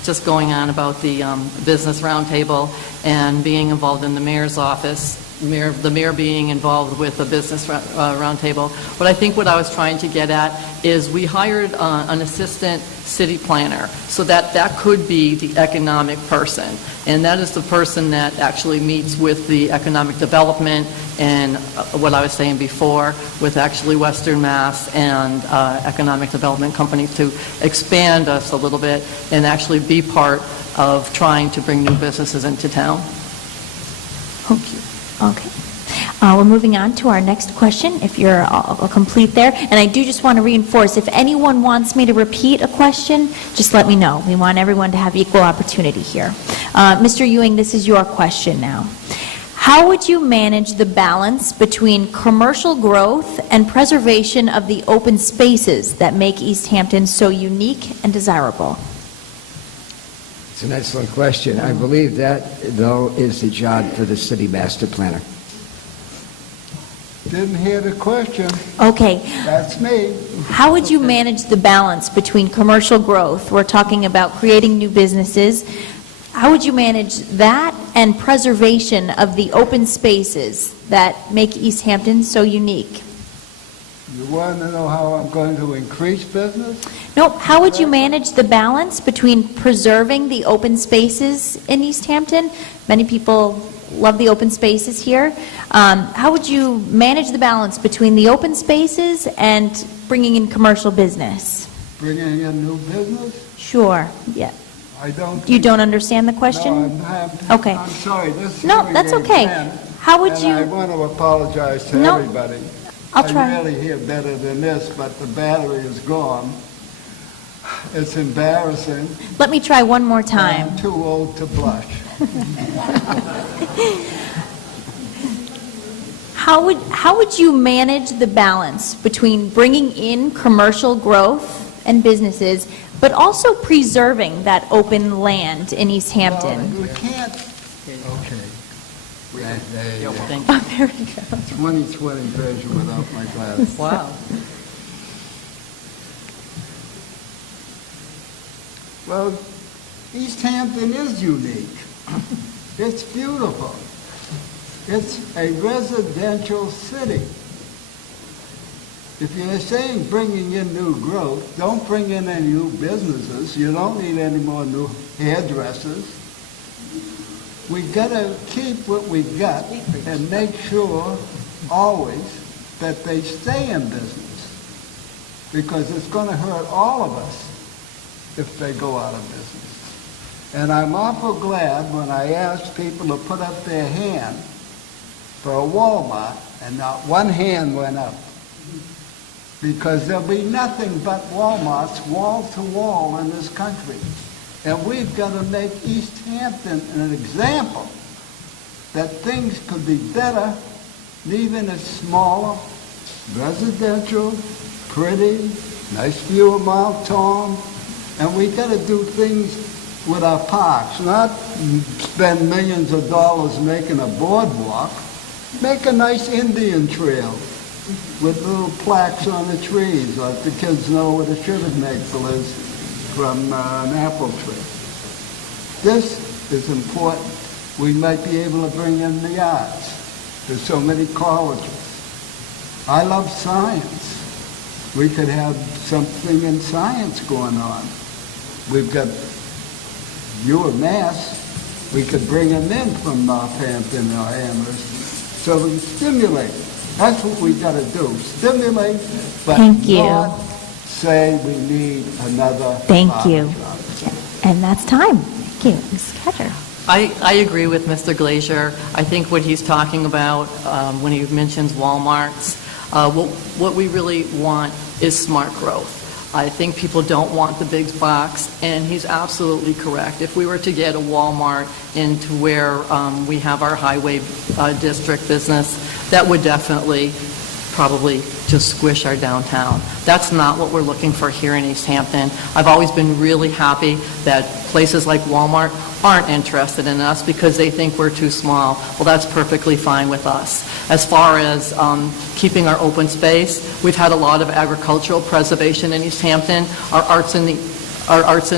just going on about the business roundtable and being involved in the mayor's office, the mayor being involved with the business roundtable. But I think what I was trying to get at is we hired an assistant city planner, so that could be the economic person. And that is the person that actually meets with the economic development and what I was saying before with actually Western Mass and economic development companies to expand us a little bit and actually be part of trying to bring new businesses into town. Thank you. Okay. We're moving on to our next question, if you're all complete there. And I do just want to reinforce, if anyone wants me to repeat a question, just let me know. We want everyone to have equal opportunity here. Mr. Ewing, this is your question now. How would you manage the balance between commercial growth and preservation of the open spaces that make Easthampton so unique and desirable? It's an excellent question. I believe that, though, is the job for the city master planner. Didn't hear the question. Okay. That's me. How would you manage the balance between commercial growth, we're talking about creating new businesses, how would you manage that and preservation of the open spaces that make Easthampton so unique? You want to know how I'm going to increase business? No, how would you manage the balance between preserving the open spaces in Easthampton? Many people love the open spaces here. How would you manage the balance between the open spaces and bringing in commercial business? Bringing in new business? Sure, yeah. I don't. You don't understand the question? No, Okay. I'm sorry. This No, hearing that's aid okay. man How would And I you, want to apologize to No, everybody. I'll try. I really hear better than this, but the battery is gone. It's embarrassing. let me try one more time. I'm too old to blush. How would you manage the balance between bringing in commercial growth and businesses, but also preserving that open land in East Hampton? Well, we can't, okay. There you go. Thank you. Oh, there we go. 20/20 vision without my glasses. Wow. Well, East Hampton is unique. It's beautiful. It's a residential city. If you're saying bringing in new growth, don't bring in any new businesses. You don't need any more new hairdressers. We gotta keep what we got and make sure always that they stay in business, because it's gonna hurt all of us if they go out of business. And I'm awful glad when I asked people to put up their hand for a Walmart, and not one hand went up. Because there'll be nothing but Walmarts wall to wall in this country. And we've got to make East Hampton an example that things could be better, even it's smaller, residential, pretty, nice view of Mount Tom. And we got to do things with our parks, not spend millions of dollars making a boardwalk. Make a nice Indian trail with little plaques on the trees, like the kids know what a sugar maple is from an apple tree. This is important. We might be able to bring in the arts. There's so many colleges. I love science. We could have something in science going on. We've got UMass. We could bring them in from Northampton or Amherst. So we stimulate. That's what we got to do. Stimulate, but Thank you. not say we need another Thank you. barbershop. And that's time. Thank you, Ms. Ketcher. I agree with Mr. Glazier. I think what he's talking about when he mentions Walmarts, what we really want is smart growth. I think people don't want the big box, and he's absolutely correct. If we were to get a Walmart into where we have our highway district business, that would definitely probably just squish our downtown. That's not what we're looking for here in East Hampton. I've always been really happy that places like Walmart aren't interested in us because they think we're too small. Well, that's perfectly fine with us. As far as keeping our open space, we've had a lot of agricultural preservation in East Hampton. Our arts in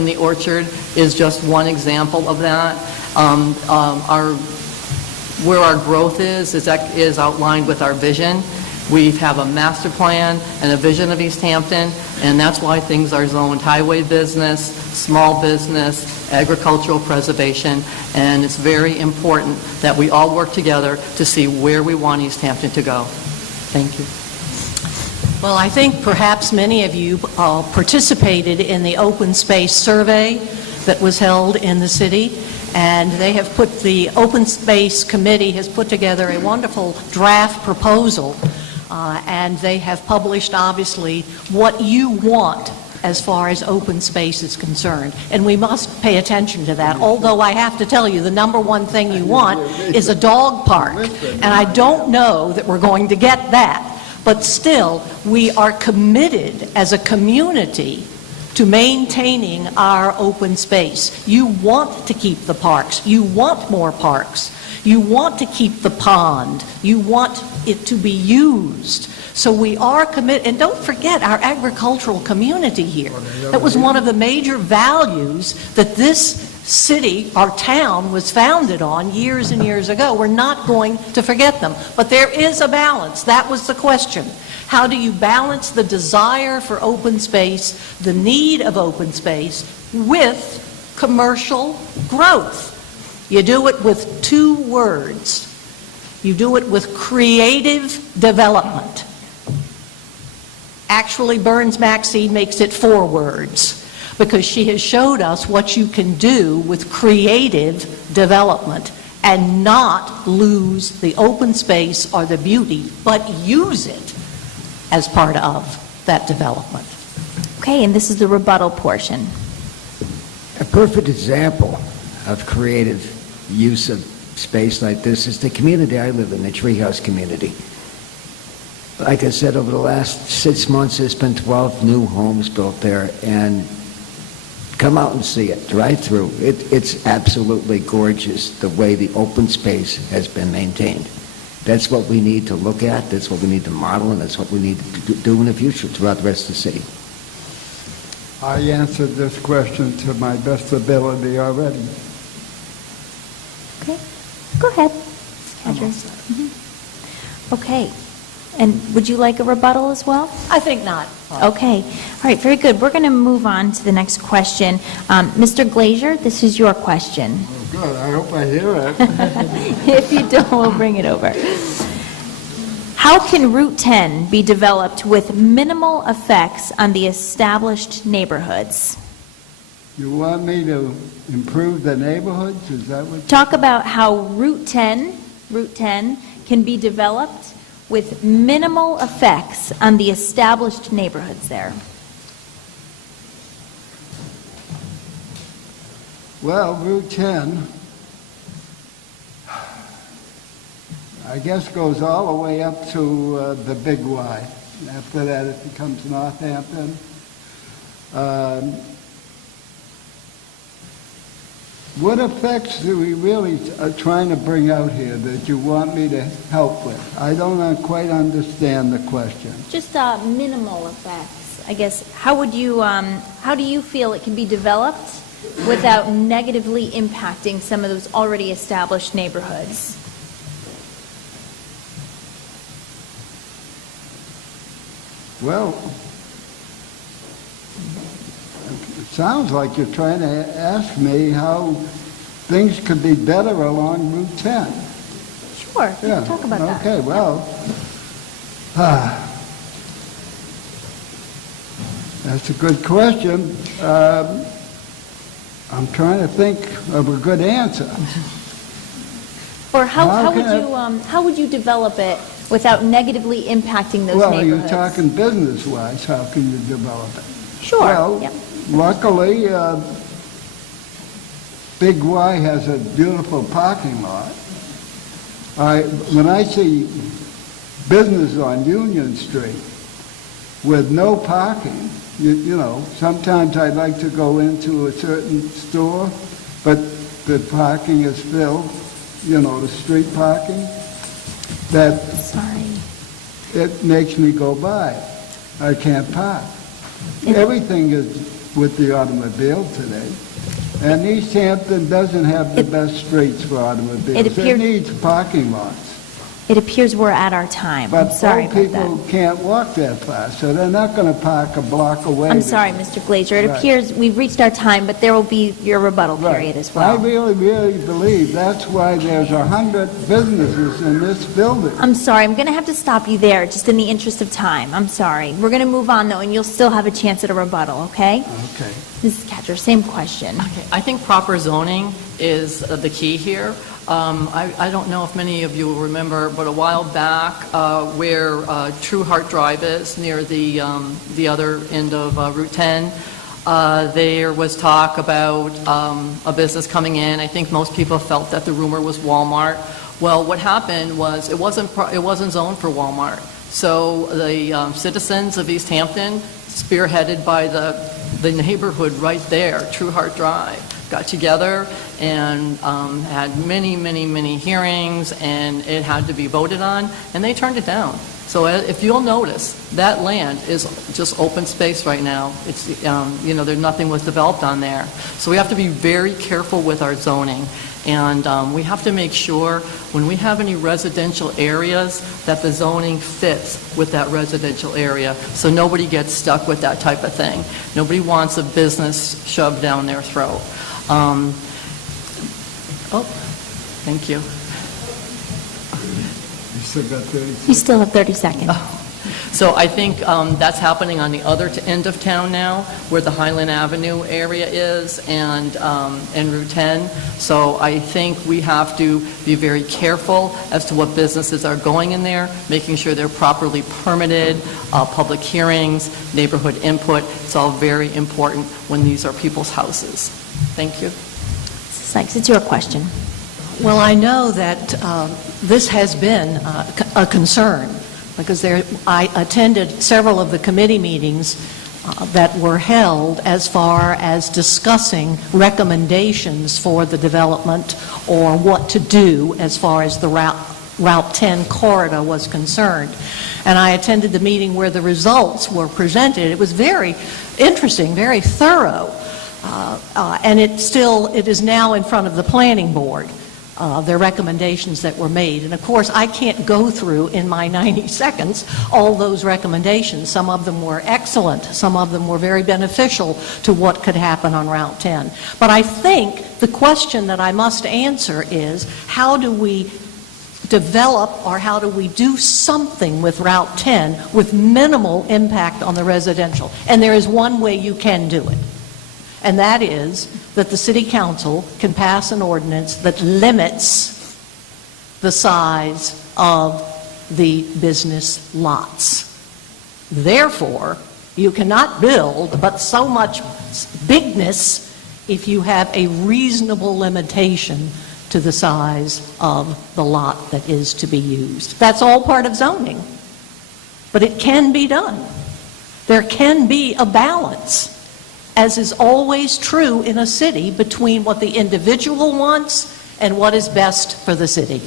the orchard is just one example of that. Where our growth is outlined with our vision. We have a master plan and a vision of East Hampton, and that's why things are zoned highway business, small business, agricultural preservation, and it's very important that we all work together to see where we want East Hampton to go. Thank you. Well, I think perhaps many of you participated in the open space survey that was held in the city, and the Open Space Committee has put together a wonderful draft proposal, and they have published, obviously, what you want as far as open space is concerned. And we must pay attention to that, although I have to tell you, the number one thing you want is a dog park. And I don't know that we're going to get that. But still, we are committed as a community to maintaining our open space. You want to keep the parks. You want more parks. You want to keep the pond. You want it to be used. So we are committed, and don't forget our agricultural community here. That was one of the major values that this city, our town, was founded on years and years ago. We're not going to forget them. But there is a balance. That was the question. How do you balance the desire for open space, the need of open space, with commercial growth? You do it with two words. You do it with creative development. Actually, Burns Maxine makes it 4 words, because she has showed us what you can do with creative development. and not lose the open space or the beauty, but use it as part of that development. Okay, and this is the rebuttal portion. A perfect example of creative use of space like this is the community I live in, the Treehouse community. Like I said, over the last 6 months, there's been 12 new homes built there, and come out and see it, drive through. It's absolutely gorgeous, the way the open space has been maintained. That's what we need to look at, that's what we need to model, and that's what we need to do in the future throughout the rest of the city. I answered this question to my best ability already. Okay, go ahead, Ms. Cadger. Okay, and would you like a rebuttal as well? I think not. Okay, all right, very good. We're going to move on to the next question. Mr. Glazier, this is your question. Oh, good, I hope I hear it. If you don't, we'll bring it over. How can Route 10 be developed with minimal effects on the established neighborhoods? You want me to improve the neighborhoods? Is that what? Talk about how Route 10 can be developed with minimal effects on the established neighborhoods there. Well, Route 10, I guess, goes all the way up to the Big Y. After that, it becomes Northampton. What effects do we really are trying to bring out here that you want me to help with? I don't quite understand the question. Just minimal effects, I guess. How do you feel it can be developed without negatively impacting some of those already established neighborhoods? Well, it sounds like you're trying to ask me how things could be better along Route 10. Sure, we can talk about that. Okay, well, that's a good question. I'm trying to think of a good answer. Or how would you develop it without negatively impacting those Well, neighborhoods? you're talking business-wise, how can you develop it? Sure. Well, Yep. luckily, Big Y has a beautiful parking lot. When I see business on Union Street with no parking, you know, sometimes I'd like to go into a certain store, but the parking is filled, you know, the street parking, that Sorry. it makes me go by. I can't park. Everything is with the automobile today. And Easthampton doesn't have the best streets for automobiles. It needs parking lots. It appears we're at our time. I'm But sorry old about people that. can't walk that far, so they're not going to park a block away. I'm sorry, Mr. Glazier. It Right. appears we've reached our time, but there will be your rebuttal Right. period as I well. really, really believe that's why there's 100 businesses in this building. I'm sorry, I'm going to have to stop you there, just in the interest of time. I'm sorry. We're going to move on, though, and you'll still have a chance at a rebuttal, okay? Okay. Mrs. Catcher, same question. Okay, I think proper zoning is the key here. I don't know if many of you will remember, but a while back, where True Heart Drive is, near the other end of Route 10, there was talk about a business coming in. I think most people felt that the rumor was Walmart. Well, what happened was it wasn't zoned for Walmart. So the citizens of Easthampton, spearheaded by the neighborhood right there, True Heart Drive, got together and had many hearings, and it had to be voted on, and they turned it down. So if you'll notice, that land is just open space right now. It's, there's nothing was developed on there. So we have to be very careful with our zoning. And we have to make sure when we have any residential areas that the zoning fits with that residential area, so nobody gets stuck with that type of thing. Nobody wants a business shoved down their throat. Thank you. You still got 30 seconds. You still have 30 seconds. So I think that's happening on the other end of town now, where the Highland Avenue area is and Route 10. So I think we have to be very careful as to what businesses are going in there, making sure they're properly permitted, public hearings, neighborhood input. It's all very important when these are people's houses. Thank you. Mrs. Sykes, it's your question. Well, I know that this has been a concern, because I attended several of the committee meetings that were held as far as discussing recommendations for the development or what to do as far as the Route 10 corridor was concerned. And I attended the meeting where the results were presented. It was very interesting, very thorough, and it is now in front of the planning board. Their recommendations that were made. And of course, I can't go through in my 90 seconds all those recommendations. Some of them were excellent. Some of them were very beneficial to what could happen on Route 10. But I think the question that I must answer is, how do we develop, or how do we do something with Route 10 with minimal impact on the residential? And there is one way you can do it. And that is that the city council can pass an ordinance that limits the size of the business lots. Therefore, you cannot build but so much bigness if you have a reasonable limitation to the size of the lot that is to be used. That's all part of zoning. But it can be done. There can be a balance, as is always true in a city, between what the individual wants and what is best for the city.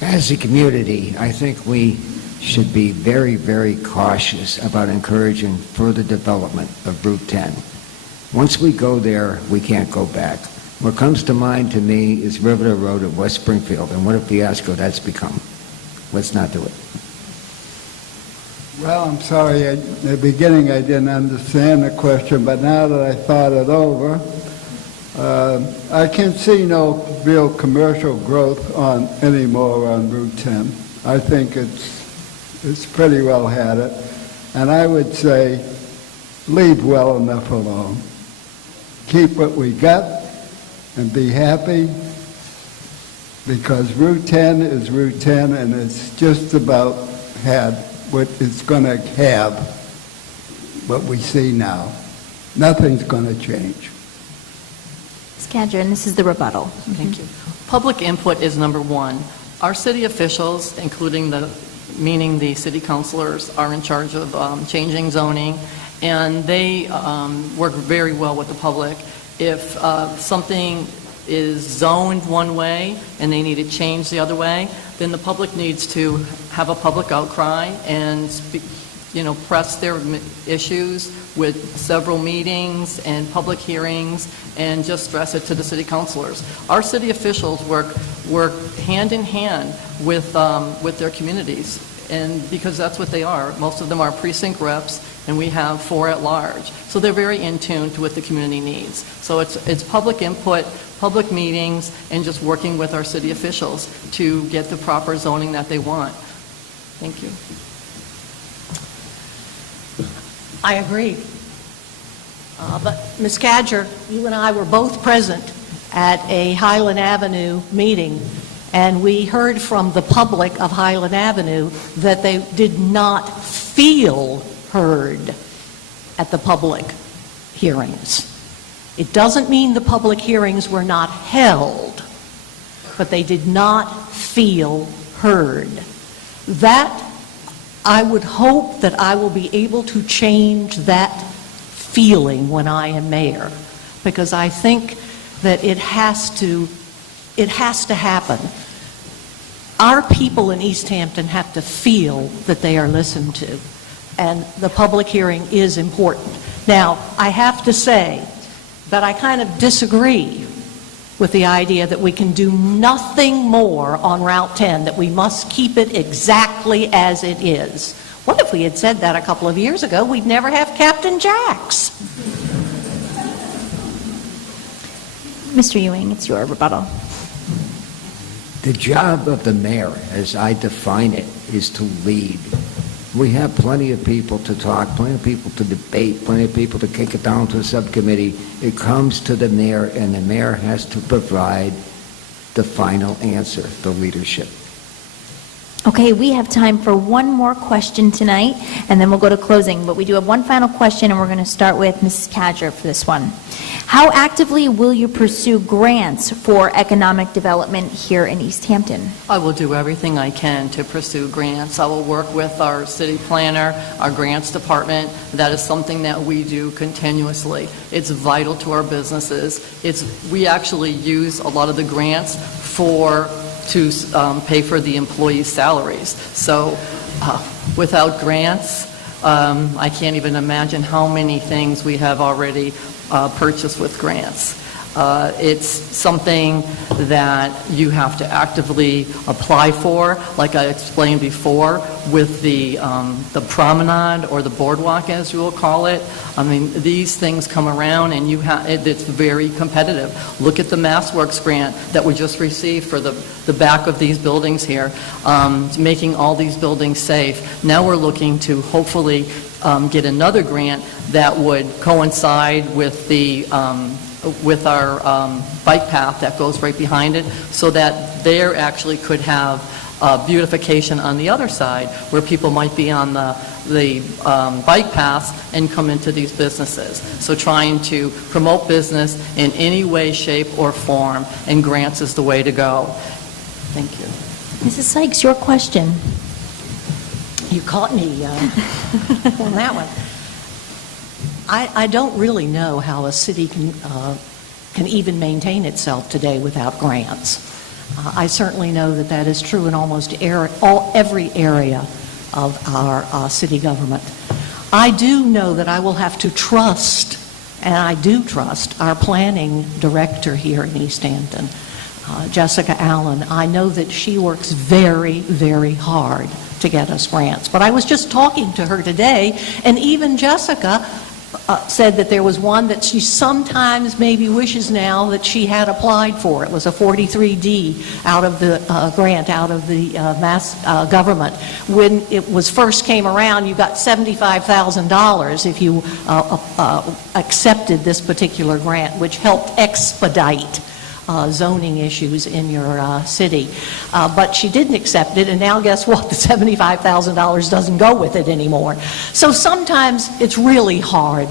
As a community, I think we should be very, very cautious about encouraging further development of Route 10. Once we go there, we can't go back. What comes to mind to me is River Road at West Springfield, and what a fiasco that's become. Let's not do it. Well, I'm sorry, in the beginning I didn't understand the question, but now that I thought it over, I can see no real commercial growth anymore on Route 10. I think it's pretty well had it. And I would say, leave well enough alone. Keep what we got and be happy, because Route 10 is Route 10, and it's just about had what it's going to have, what we see now. Nothing's going to change. Ms. Cadron, this is the rebuttal. Thank you. Public input is number one. Our city officials, meaning the city councilors, are in charge of changing zoning, and they work very well with the public. If something is zoned one way and they need it changed the other way, then the public needs to have a public outcry and press their issues with several meetings and public hearings, and just stress it to the city councilors. Our city officials work hand in hand with their communities, and because that's what they are. Most of them are precinct reps, and we have 4 at large. So they're very in tune to what the community needs. So it's public input, public meetings, and just working with our city officials to get the proper zoning that they want. Thank you. I agree. But Ms. Cadger, you and I were both present at a Highland Avenue meeting, and we heard from the public of Highland Avenue that they did not feel heard at the public hearings. It doesn't mean the public hearings were not held, but they did not feel heard. That, I would hope that I will be able to change that feeling when I am mayor, because I think that it has to happen. Our people in Easthampton have to feel that they are listened to, and the public hearing is important. Now, I have to say that I kind of disagree with the idea that we can do nothing more on Route 10, that we must keep it exactly as it is. What if we had said that a couple of years ago? We'd never have Captain Jack's. Mr. Ewing, it's your rebuttal. The job of the mayor, as I define it, is to lead. We have plenty of people to talk, plenty of people to debate, plenty of people to kick it down to a subcommittee. It comes to the mayor, and the mayor has to provide the final answer, the leadership. Okay, we have time for one more question tonight, and then we'll go to closing. But we do have one final question, and we're going to start with Mrs. Cadger for this one. How actively will you pursue grants for economic development here in Easthampton? I will do everything I can to pursue grants. I will work with our city planner, our grants department. That is something that we do continuously. It's vital to our businesses. We actually use a lot of the grants to pay for the employees' salaries. So without grants, I can't even imagine how many things we have already purchased with grants. It's something that you have to actively apply for, like I explained before, with the promenade or the boardwalk, as you will call it. I mean, these things come around, and it's very competitive. Look at the MassWorks grant that we just received for the back of these buildings here, making all these buildings safe. Now we're looking to hopefully get another grant that would coincide with our bike path that goes right behind it, so that there actually could have beautification on the other side, where people might be on the bike paths and come into these businesses. So trying to promote business in any way, shape, or form, and grants is the way to go. Thank you. Mrs. Sykes, your question. You caught me on that one. I don't really know how a city can even maintain itself today without grants. I certainly know that is true in almost every area of our city government. I do know that I will have to trust, and I do trust, our planning director here in Easthampton, Jessica Allen. I know that she works very, very hard to get us grants. But I was just talking to her today, and even Jessica said that there was one that she sometimes maybe wishes now that she had applied for. It was a 43D out of the grant, out of the mass government. When it was first came around, you got $75,000 if you accepted this particular grant, which helped expedite zoning issues in your city. But she didn't accept it, and now guess what? The $75,000 doesn't go with it anymore. So sometimes it's really hard.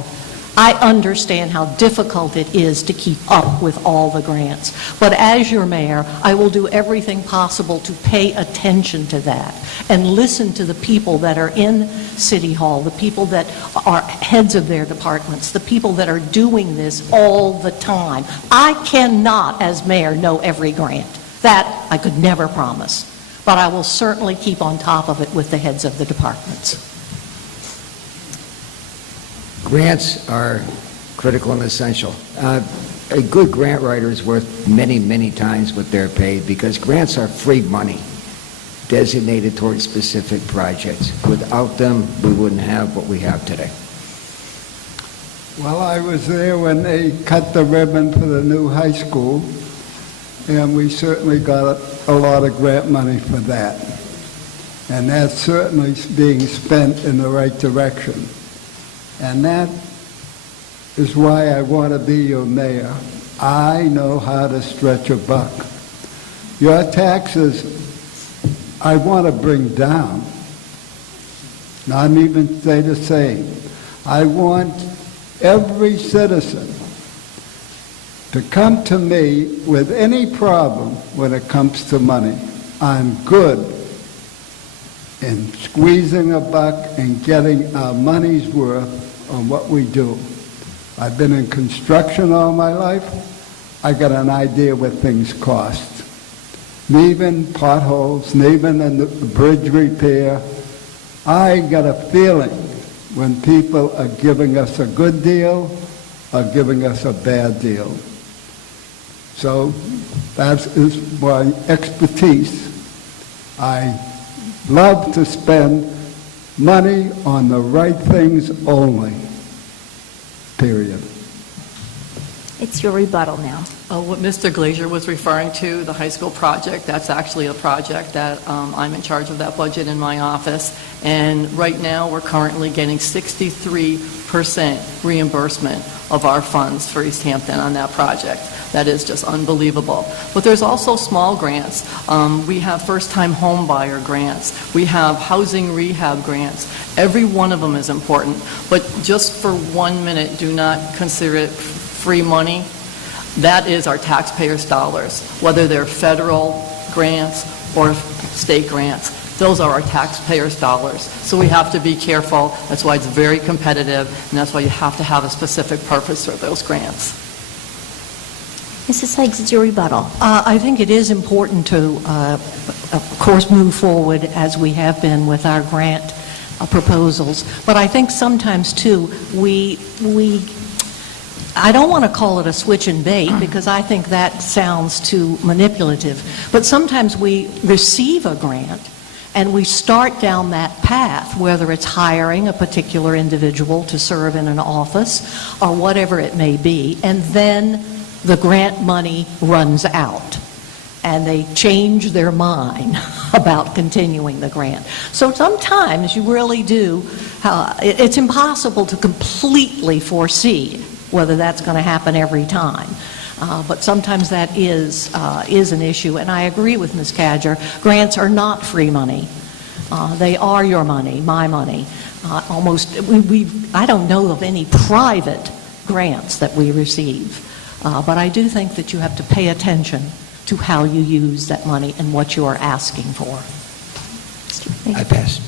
I understand how difficult it is to keep up with all the grants. But as your mayor, I will do everything possible to pay attention to that and listen to the people that are in City Hall, the people that are heads of their departments, the people that are doing this all the time. I cannot, as mayor, know every grant. That I could never promise. But I will certainly keep on top of it with the heads of the departments. Grants are critical and essential. A good grant writer is worth many, many times what they're paid, because grants are free money designated towards specific projects. Without them, we wouldn't have what we have today. Well, I was there when they cut the ribbon for the new high school, and we certainly got a lot of grant money for that. And that's certainly being spent in the right direction. And that is why I want to be your mayor. I know how to stretch a buck. Your taxes, I want to bring down, not even say the same. I want every citizen to come to me with any problem when it comes to money. I'm good in squeezing a buck and getting our money's worth on what we do. I've been in construction all my life. I got an idea what things cost. Even potholes, even in the bridge repair. I got a feeling when people are giving us a good deal or giving us a bad deal. So that is my expertise. I love to spend money on the right things only, period. It's your rebuttal now. What Mr. Glazier was referring to, the high school project, that's actually a project that I'm in charge of that budget in my office. And right now, we're currently getting 63% reimbursement of our funds for Easthampton on that project. That is just unbelievable. But there's also small grants. We have first-time home buyer grants. We have housing rehab grants. Every one of them is important. But just for 1 minute, do not consider it free money. That is our taxpayers' dollars, whether they're federal grants or state grants. Those are our taxpayers' dollars. So we have to be careful. That's why it's very competitive, and that's why you have to have a specific purpose for those grants. Mrs. Sykes, it's your rebuttal. I think it is important to, of course, move forward as we have been with our grant proposals. But I think sometimes, too, I don't want to call it a switch and bait because I think that sounds too manipulative. But sometimes we receive a grant and we start down that path, whether it's hiring a particular individual to serve in an office or whatever it may be, and then the grant money runs out and they change their mind about continuing the grant. So sometimes you really do, it's impossible to completely foresee whether that's going to happen every time. But sometimes that is an issue. And I agree with Ms. Cadger, grants are not free money. They are your money, my money. I don't know of any private grants that we receive. But I do think that you have to pay attention to how you use that money and what you are asking for. I pass.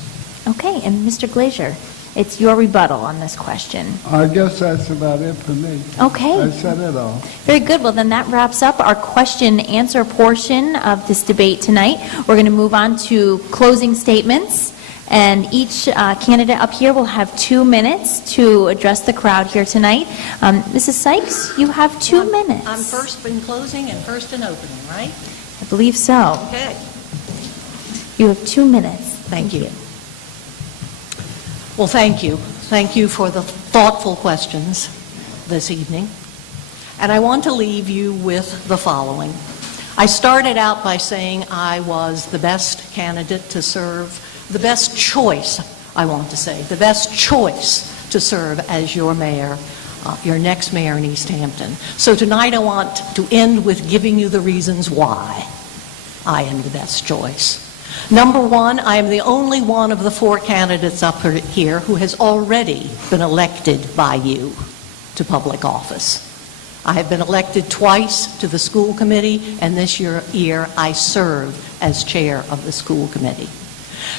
Okay, and Mr. Glazier, it's your rebuttal on this question. I guess that's about it for me. Okay. I said it all. Very good. Well, then that wraps up our question and answer portion of this debate tonight. We're going to move on to closing statements. And each candidate up here will have 2 minutes to address the crowd here tonight. Mrs. Sykes, you have 2 minutes. I'm first in closing and first in opening, right? I believe so. Okay. You have 2 minutes. Thank you. Well, thank you. Thank you for the thoughtful questions this evening. And I want to leave you with the following. I started out by saying I was the best candidate to serve, the best choice, I want to say, the best choice to serve as your mayor, your next mayor in Easthampton. So tonight I want to end with giving you the reasons why I am the best choice. Number one, I am the only one of the 4 candidates up here who has already been elected by you to public office. I have been elected twice to the school committee, and this year I serve as chair of the school committee.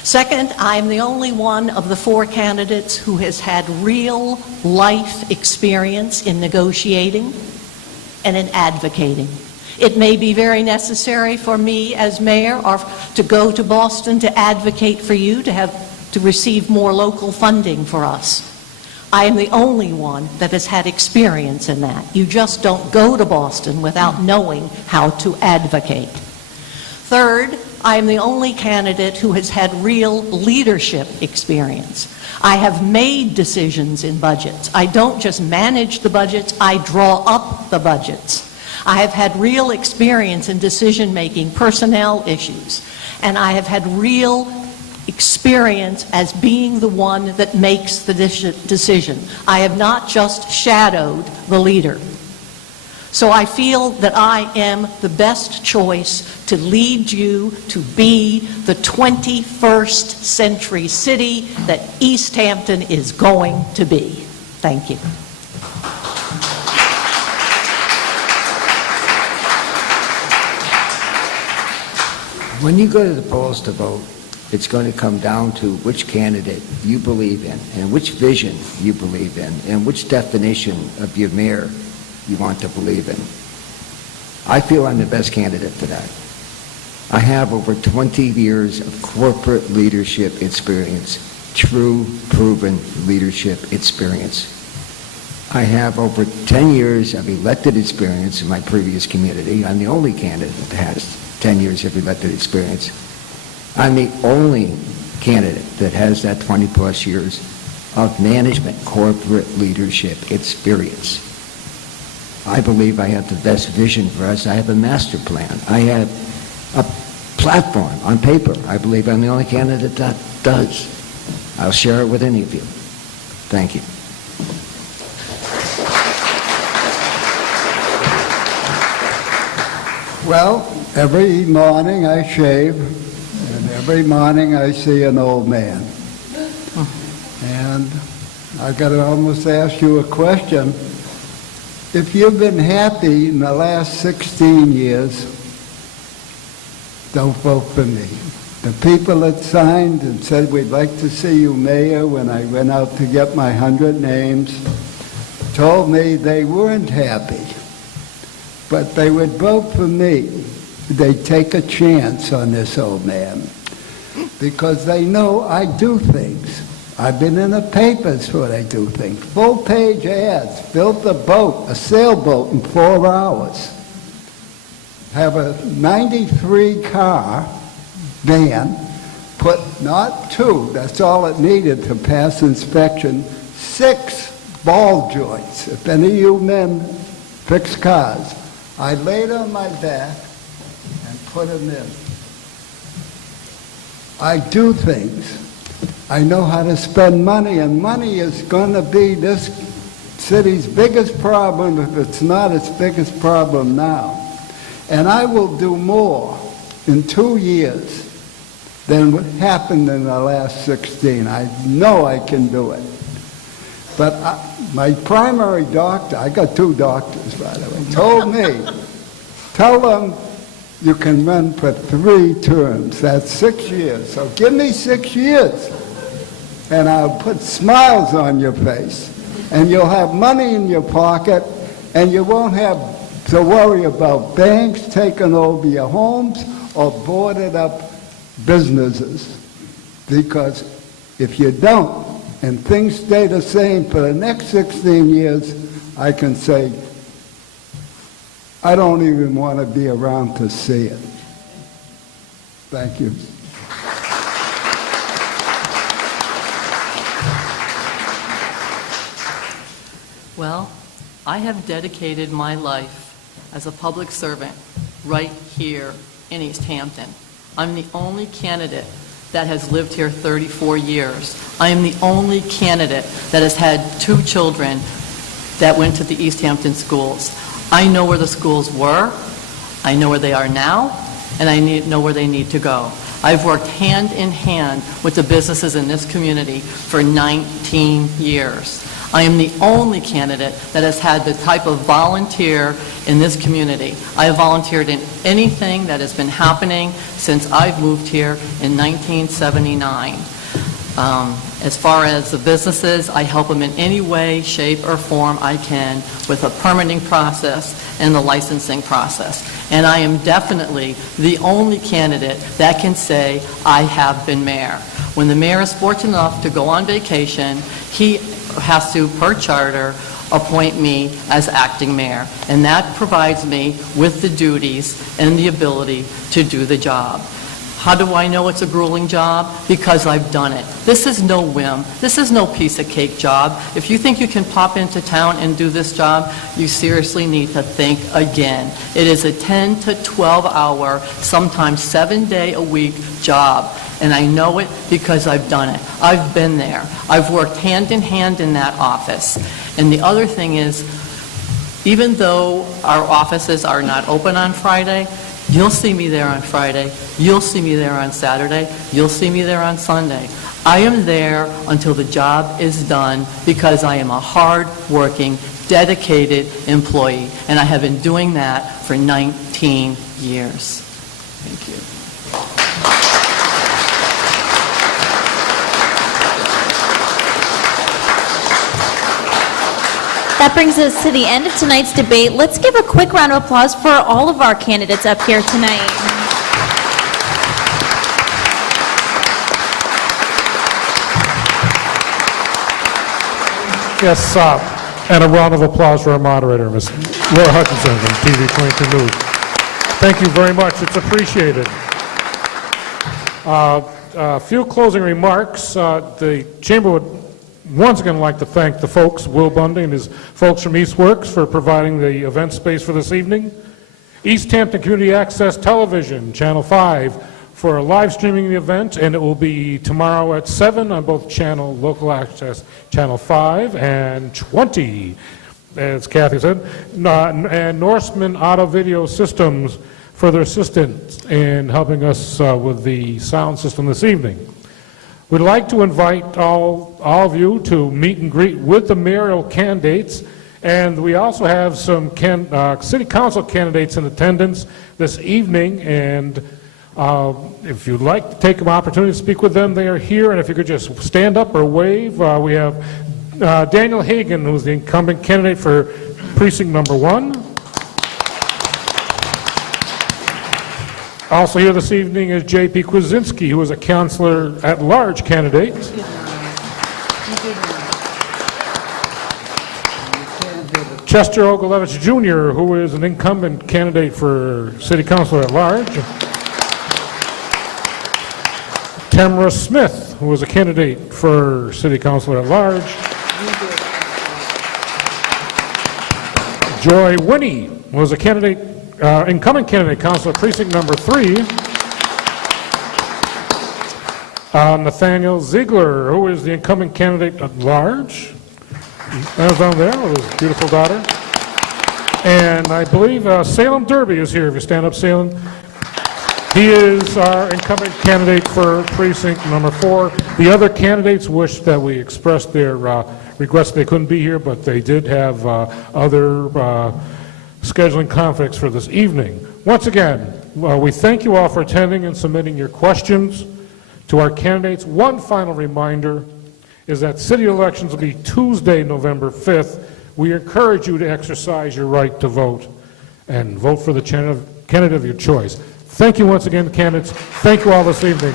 Second, I am the only one of the 4 candidates who has had real life experience in negotiating and in advocating. It may be very necessary for me as mayor or to go to Boston to advocate for you to receive more local funding for us. I am the only one that has had experience in that. You just don't go to Boston without knowing how to advocate. Third, I am the only candidate who has had real leadership experience. I have made decisions in budgets. I don't just manage the budgets, I draw up the budgets. I have had real experience in decision-making, personnel issues, and I have had real experience as being the one that makes the decision. I have not just shadowed the leader. So I feel that I am the best choice to lead you to be the 21st century city that Easthampton is going to be. Thank you. When you go to the polls to vote, it's going to come down to which candidate you believe in and which vision you believe in and which definition of your mayor you want to believe in. I feel I'm the best candidate for that. I have over 20 years of corporate leadership experience, true, proven leadership experience. I have over 10 years of elected experience in my previous community. I'm the only candidate that has 10 years of elected experience. I'm the only candidate that has that 20-plus years of management, corporate leadership experience. I believe I have the best vision for us. I have a master plan. I have a platform on paper. I believe I'm the only candidate that does. I'll share it with any of you. Thank you. Well, every morning I shave, and every morning I see an old man. And I got to almost ask you a question. If you've been happy in the last 16 years, don't vote for me. The people that signed and said, we'd like to see you mayor, when I went out to get my 100 names, told me they weren't happy, but they would vote for me. They'd take a chance on this old man because they know I do things. I've been in the papers where I do things. Full-page ads, built a boat, a sailboat in 4 hours. Have a 93 car van, put not 2, that's all it needed to pass inspection, 6 ball joints. If any of you men fix cars, I laid on my back and put them in. I do things. I know how to spend money, and money is going to be this city's biggest problem if it's not its biggest problem now. And I will do more in 2 years than what happened in the last 16. I know I can do it. But my primary doctor, I got 2 doctors, by the way, told me, tell them you can run for 3 terms. That's 6 years. So give me 6 years, and I'll put smiles on your face, and you'll have money in your pocket, and you won't have to worry about banks taking over your homes or boarded up businesses. Because if you don't, and things stay the same for the next 16 years, I can say, I don't even want to be around to see it. Thank you. Well, I have dedicated my life as a public servant right here in Easthampton. I'm the only candidate that has lived here 34 years. I am the only candidate that has had 2 children that went to the Easthampton schools. I know where the schools were, I know where they are now, and I know where they need to go. I've worked hand in hand with the businesses in this community for 19 years. I am the only candidate that has had the type of volunteer in this community. I have volunteered in anything that has been happening since I've moved here in 1979. As far as the businesses, I help them in any way, shape, or form I can with the permitting process and the licensing process. And I am definitely the only candidate that can say, I have been mayor. When the mayor is fortunate enough to go on vacation, he has to, per charter, appoint me as acting mayor. And that provides me with the duties and the ability to do the job. How do I know it's a grueling job? Because I've done it. This is no whim. This is no piece of cake job. If you think you can pop into town and do this job, you seriously need to think again. It is a 10 to 12 hour, sometimes 7-day-a-week job. And I know it because I've done it. I've been there. I've worked hand in hand in that office. And the other thing is, even though our offices are not open on Friday, you'll see me there on Friday, you'll see me there on Saturday, you'll see me there on Sunday. I am there until the job is done because I am a hard-working, dedicated employee, and I have been doing that for 19 years. Thank you. That brings us to the end of tonight's debate. Let's give a quick round of applause for all of our candidates up here tonight. Yes, and a round of applause for our moderator, Ms. Laura Hutchinson from TV 22 News. Thank you very much. It's appreciated. A few closing remarks. The Chamber would once again like to thank the folks, Will Bundy and his folks from Eastworks, for providing the event space for this evening. Easthampton Community Access Television, Channel 5, for live streaming the event, and it will be tomorrow at 7 on both channel, local access, Channel 5 and 20, as Kathy said, and Norseman Auto Video Systems for their assistance in helping us with the sound system this evening. We'd like to invite all of you to meet and greet with the mayoral candidates, and we also have some city council candidates in attendance this evening, and if you'd like to take an opportunity to speak with them, they are here, and if you could just stand up or wave. We have Daniel Hagan, who's the incumbent candidate for precinct number 1. Also here this evening is J.P. Kwasinski, who is a councilor at large candidate. Chester Ogilevich Jr., who is an incumbent candidate for city councilor at large. Tamara Smith, who is a candidate for city councilor at large. Joy Winnie was a candidate, incumbent candidate, councilor precinct number 3. Nathaniel Ziegler, who is the incumbent candidate at large. Down there with his beautiful daughter. And I believe Salem Derby is here. If you stand up, Salem. He is our incumbent candidate for precinct number 4. The other candidates wish that we expressed their regrets they couldn't be here, but they did have other scheduling conflicts for this evening. Once again, we thank you all for attending and submitting your questions to our candidates. One final reminder is that city elections will be Tuesday, November 5th. We encourage you to exercise your right to vote and vote for the candidate of your choice. Thank you once again, candidates. Thank you all this evening.